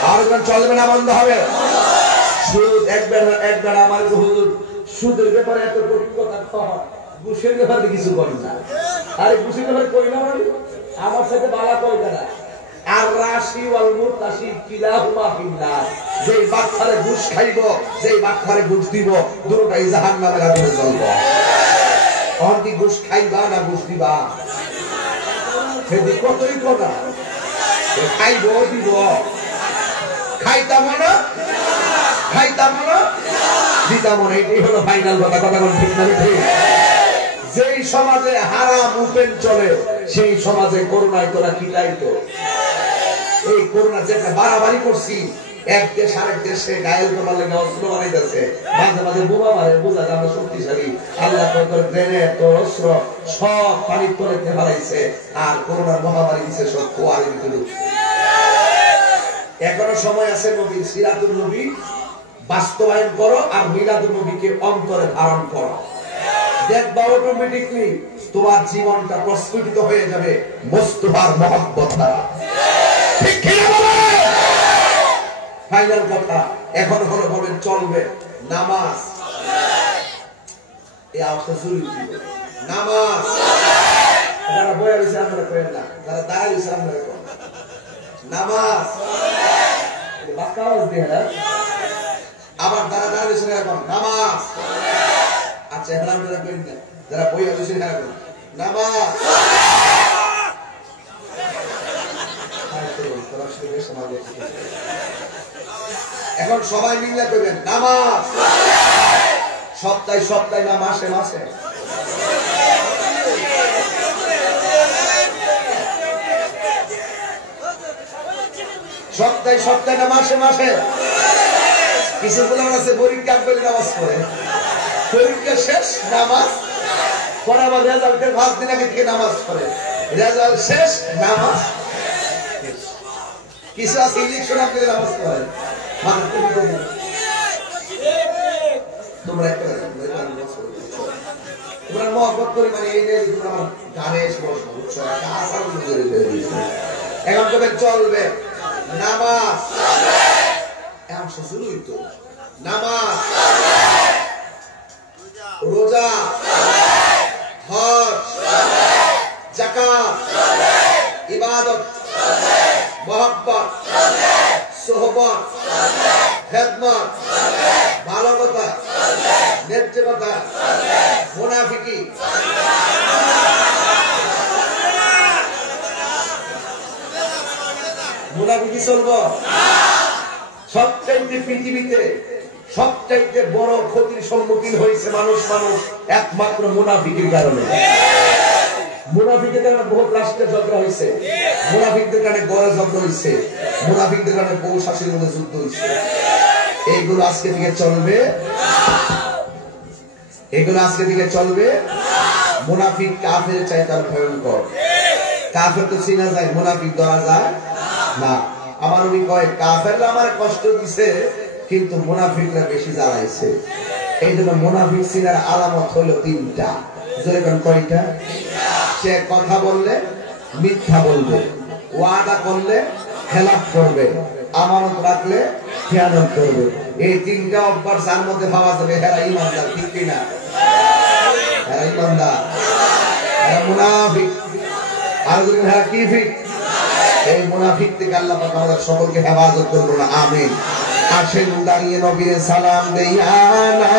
আর চলবে না বন্ধ হবে? সুদ একবার আমার হুজুর সুদের ব্যাপারে এত অভিজ্ঞতা কয়, ঘুষের ব্যাপারে কিছু করি না। আরে ঘুষের ব্যাপারে কই না মানে আমার সাথে বালা কয় না। আর রাশি ওয়াল মুতাশি কিলাহুমা ফিন্নার। যেই বাচ্চারে ঘুষ খাইব, যেই বাচ্চারে ঘুষ দিব, দুটোটাই জাহান্নামের আগুনে জ্বলবে। কোন কি ঘুষ খাইবা না ঘুষ দিবা? সেদি কতই কথা খাইব দিব, খাইতাম না খাইতাম না দিতাম না। এটাই হলো ফাইনাল কথা। কথা বল ঠিক না? ঠিক। যেই সমাজে হারাম ওপেন চলে, সেই সমাজে করোনায় তোরা কি দায়িত্ব? এই করোনা যেটা বাড়াবাড়ি করছি, এক দেশ আরেক দেশে গায়েল তোমার লেগে অস্ত্র বানাইতেছে, মাঝে মাঝে বোমা মারে, বোঝা যায় আমরা শক্তিশালী। আল্লাহ তোর গ্রেনেড, তোর অস্ত্র সব পানির তলেতে হারাইছে, আর করোনার মহামারী দিছে সব কোয়ারের ভিতরে। এখনো সময় আছে নবী সিরাতুল নবী বাস্তবায়ন করো, আর মিলাদুল নবীকে অন্তরে ধারণ করো। দেখবা অটোমেটিকলি তোমার জীবনটা প্রস্ফুটিত হয়ে যাবে মুস্তাফার মহব্বত দ্বারা। ঠিক কি না? ফাইনাল কথা এখন হলো বলেন চলবে নামাজ। এই আওয়াজটা জরুরি ছিল। নামাজ যারা বয়ে রয়েছে আমরা করেন না, যারা দাঁড়ায় রয়েছে আমরা করেন। নামাজ বাক্কা আওয়াজ দিয়ে আবার যারা দাঁড়ায় রয়েছে এখন নামাজ। আচ্ছা এখন আপনারা করেন না, যারা বয়ে রয়েছে এখন নামাজ। এখন সবাই মিলে করবেন নামাজ। সপ্তাহে সপ্তাহে না মাসে মাসে? সপ্তাহে সপ্তাহে না মাসে মাসে? কিছু বলার আছে পরীক্ষা করে নামাজ পড়ে, পরীক্ষা শেষ নামাজ পরে আবার রেজাল্টের 5 দিন আগে থেকে নামাজ পড়ে, রেজাল্ট শেষ নামাজ। কিছু আছে ইলেকশন আপনি নামাজ পড়েন। তোমরা একটা তোমরা মহব্বত করে মানে এই যে তোমরা আমার গানে এসে বসবো, বুঝছো? একটা আশা এখন তবে চলবে নামাজ। এখন শুরুই তো নামাজ, রোজা, হজ, যাকাত, ইবাদত, মহব্বত, সোহবত, খেদমত, ভালো কথা, ন্যায্য কথা, মুনাফিকি, চলবো? সবচাইতে পৃথিবীতে সবচাইতে বড় ক্ষতির সম্মুখীন হয়েছে মানুষ একমাত্র মুনাফিকের কারণে। মুনাফিকের কারণে বহুত রাষ্ট্রে ঝগড়া হয়েছে, মুনাফিকদের কারণে গড়ে ঝগড়া হয়েছে, মুনাফিকদের কারণে বউ শাশুড়ির মধ্যে যুদ্ধ হয়েছে। এইগুলো আজকে থেকে চলবে, এগুলো আজকে থেকে চলবে। মুনাফিক কাফের চাইতে আর ভয়ঙ্কর। কাফের তো চিনা যায়, মুনাফিক ধরা যায় না। আমার উনি কয় কাফেররা আমার কষ্ট দিছে কিন্তু মুনাফিকরা বেশি জ্বালাইছে। এই জন্য মুনাফিক চিনার আলামত হলো তিনটা। কয়টা? সে কথা বললে মিথ্যা বলবে, ওয়াদা করলে খেলাফ করবে, আমানত রাখলে খেয়ানত করবে। এই তিনটা অভ্যাস যার মধ্যে পাওয়া যাবে হেরা ইমানদার, ঠিক কিনা? হেরা ইমানদার, হেরা মুনাফিক। আর যদি হেরা কি ফিক? এই মুনাফিক থেকে আল্লাহ পাক আমাদের সকলকে হেফাজত করুন, আমিন। আসেন দাঁড়িয়ে নবীর সালাম দেইয়া না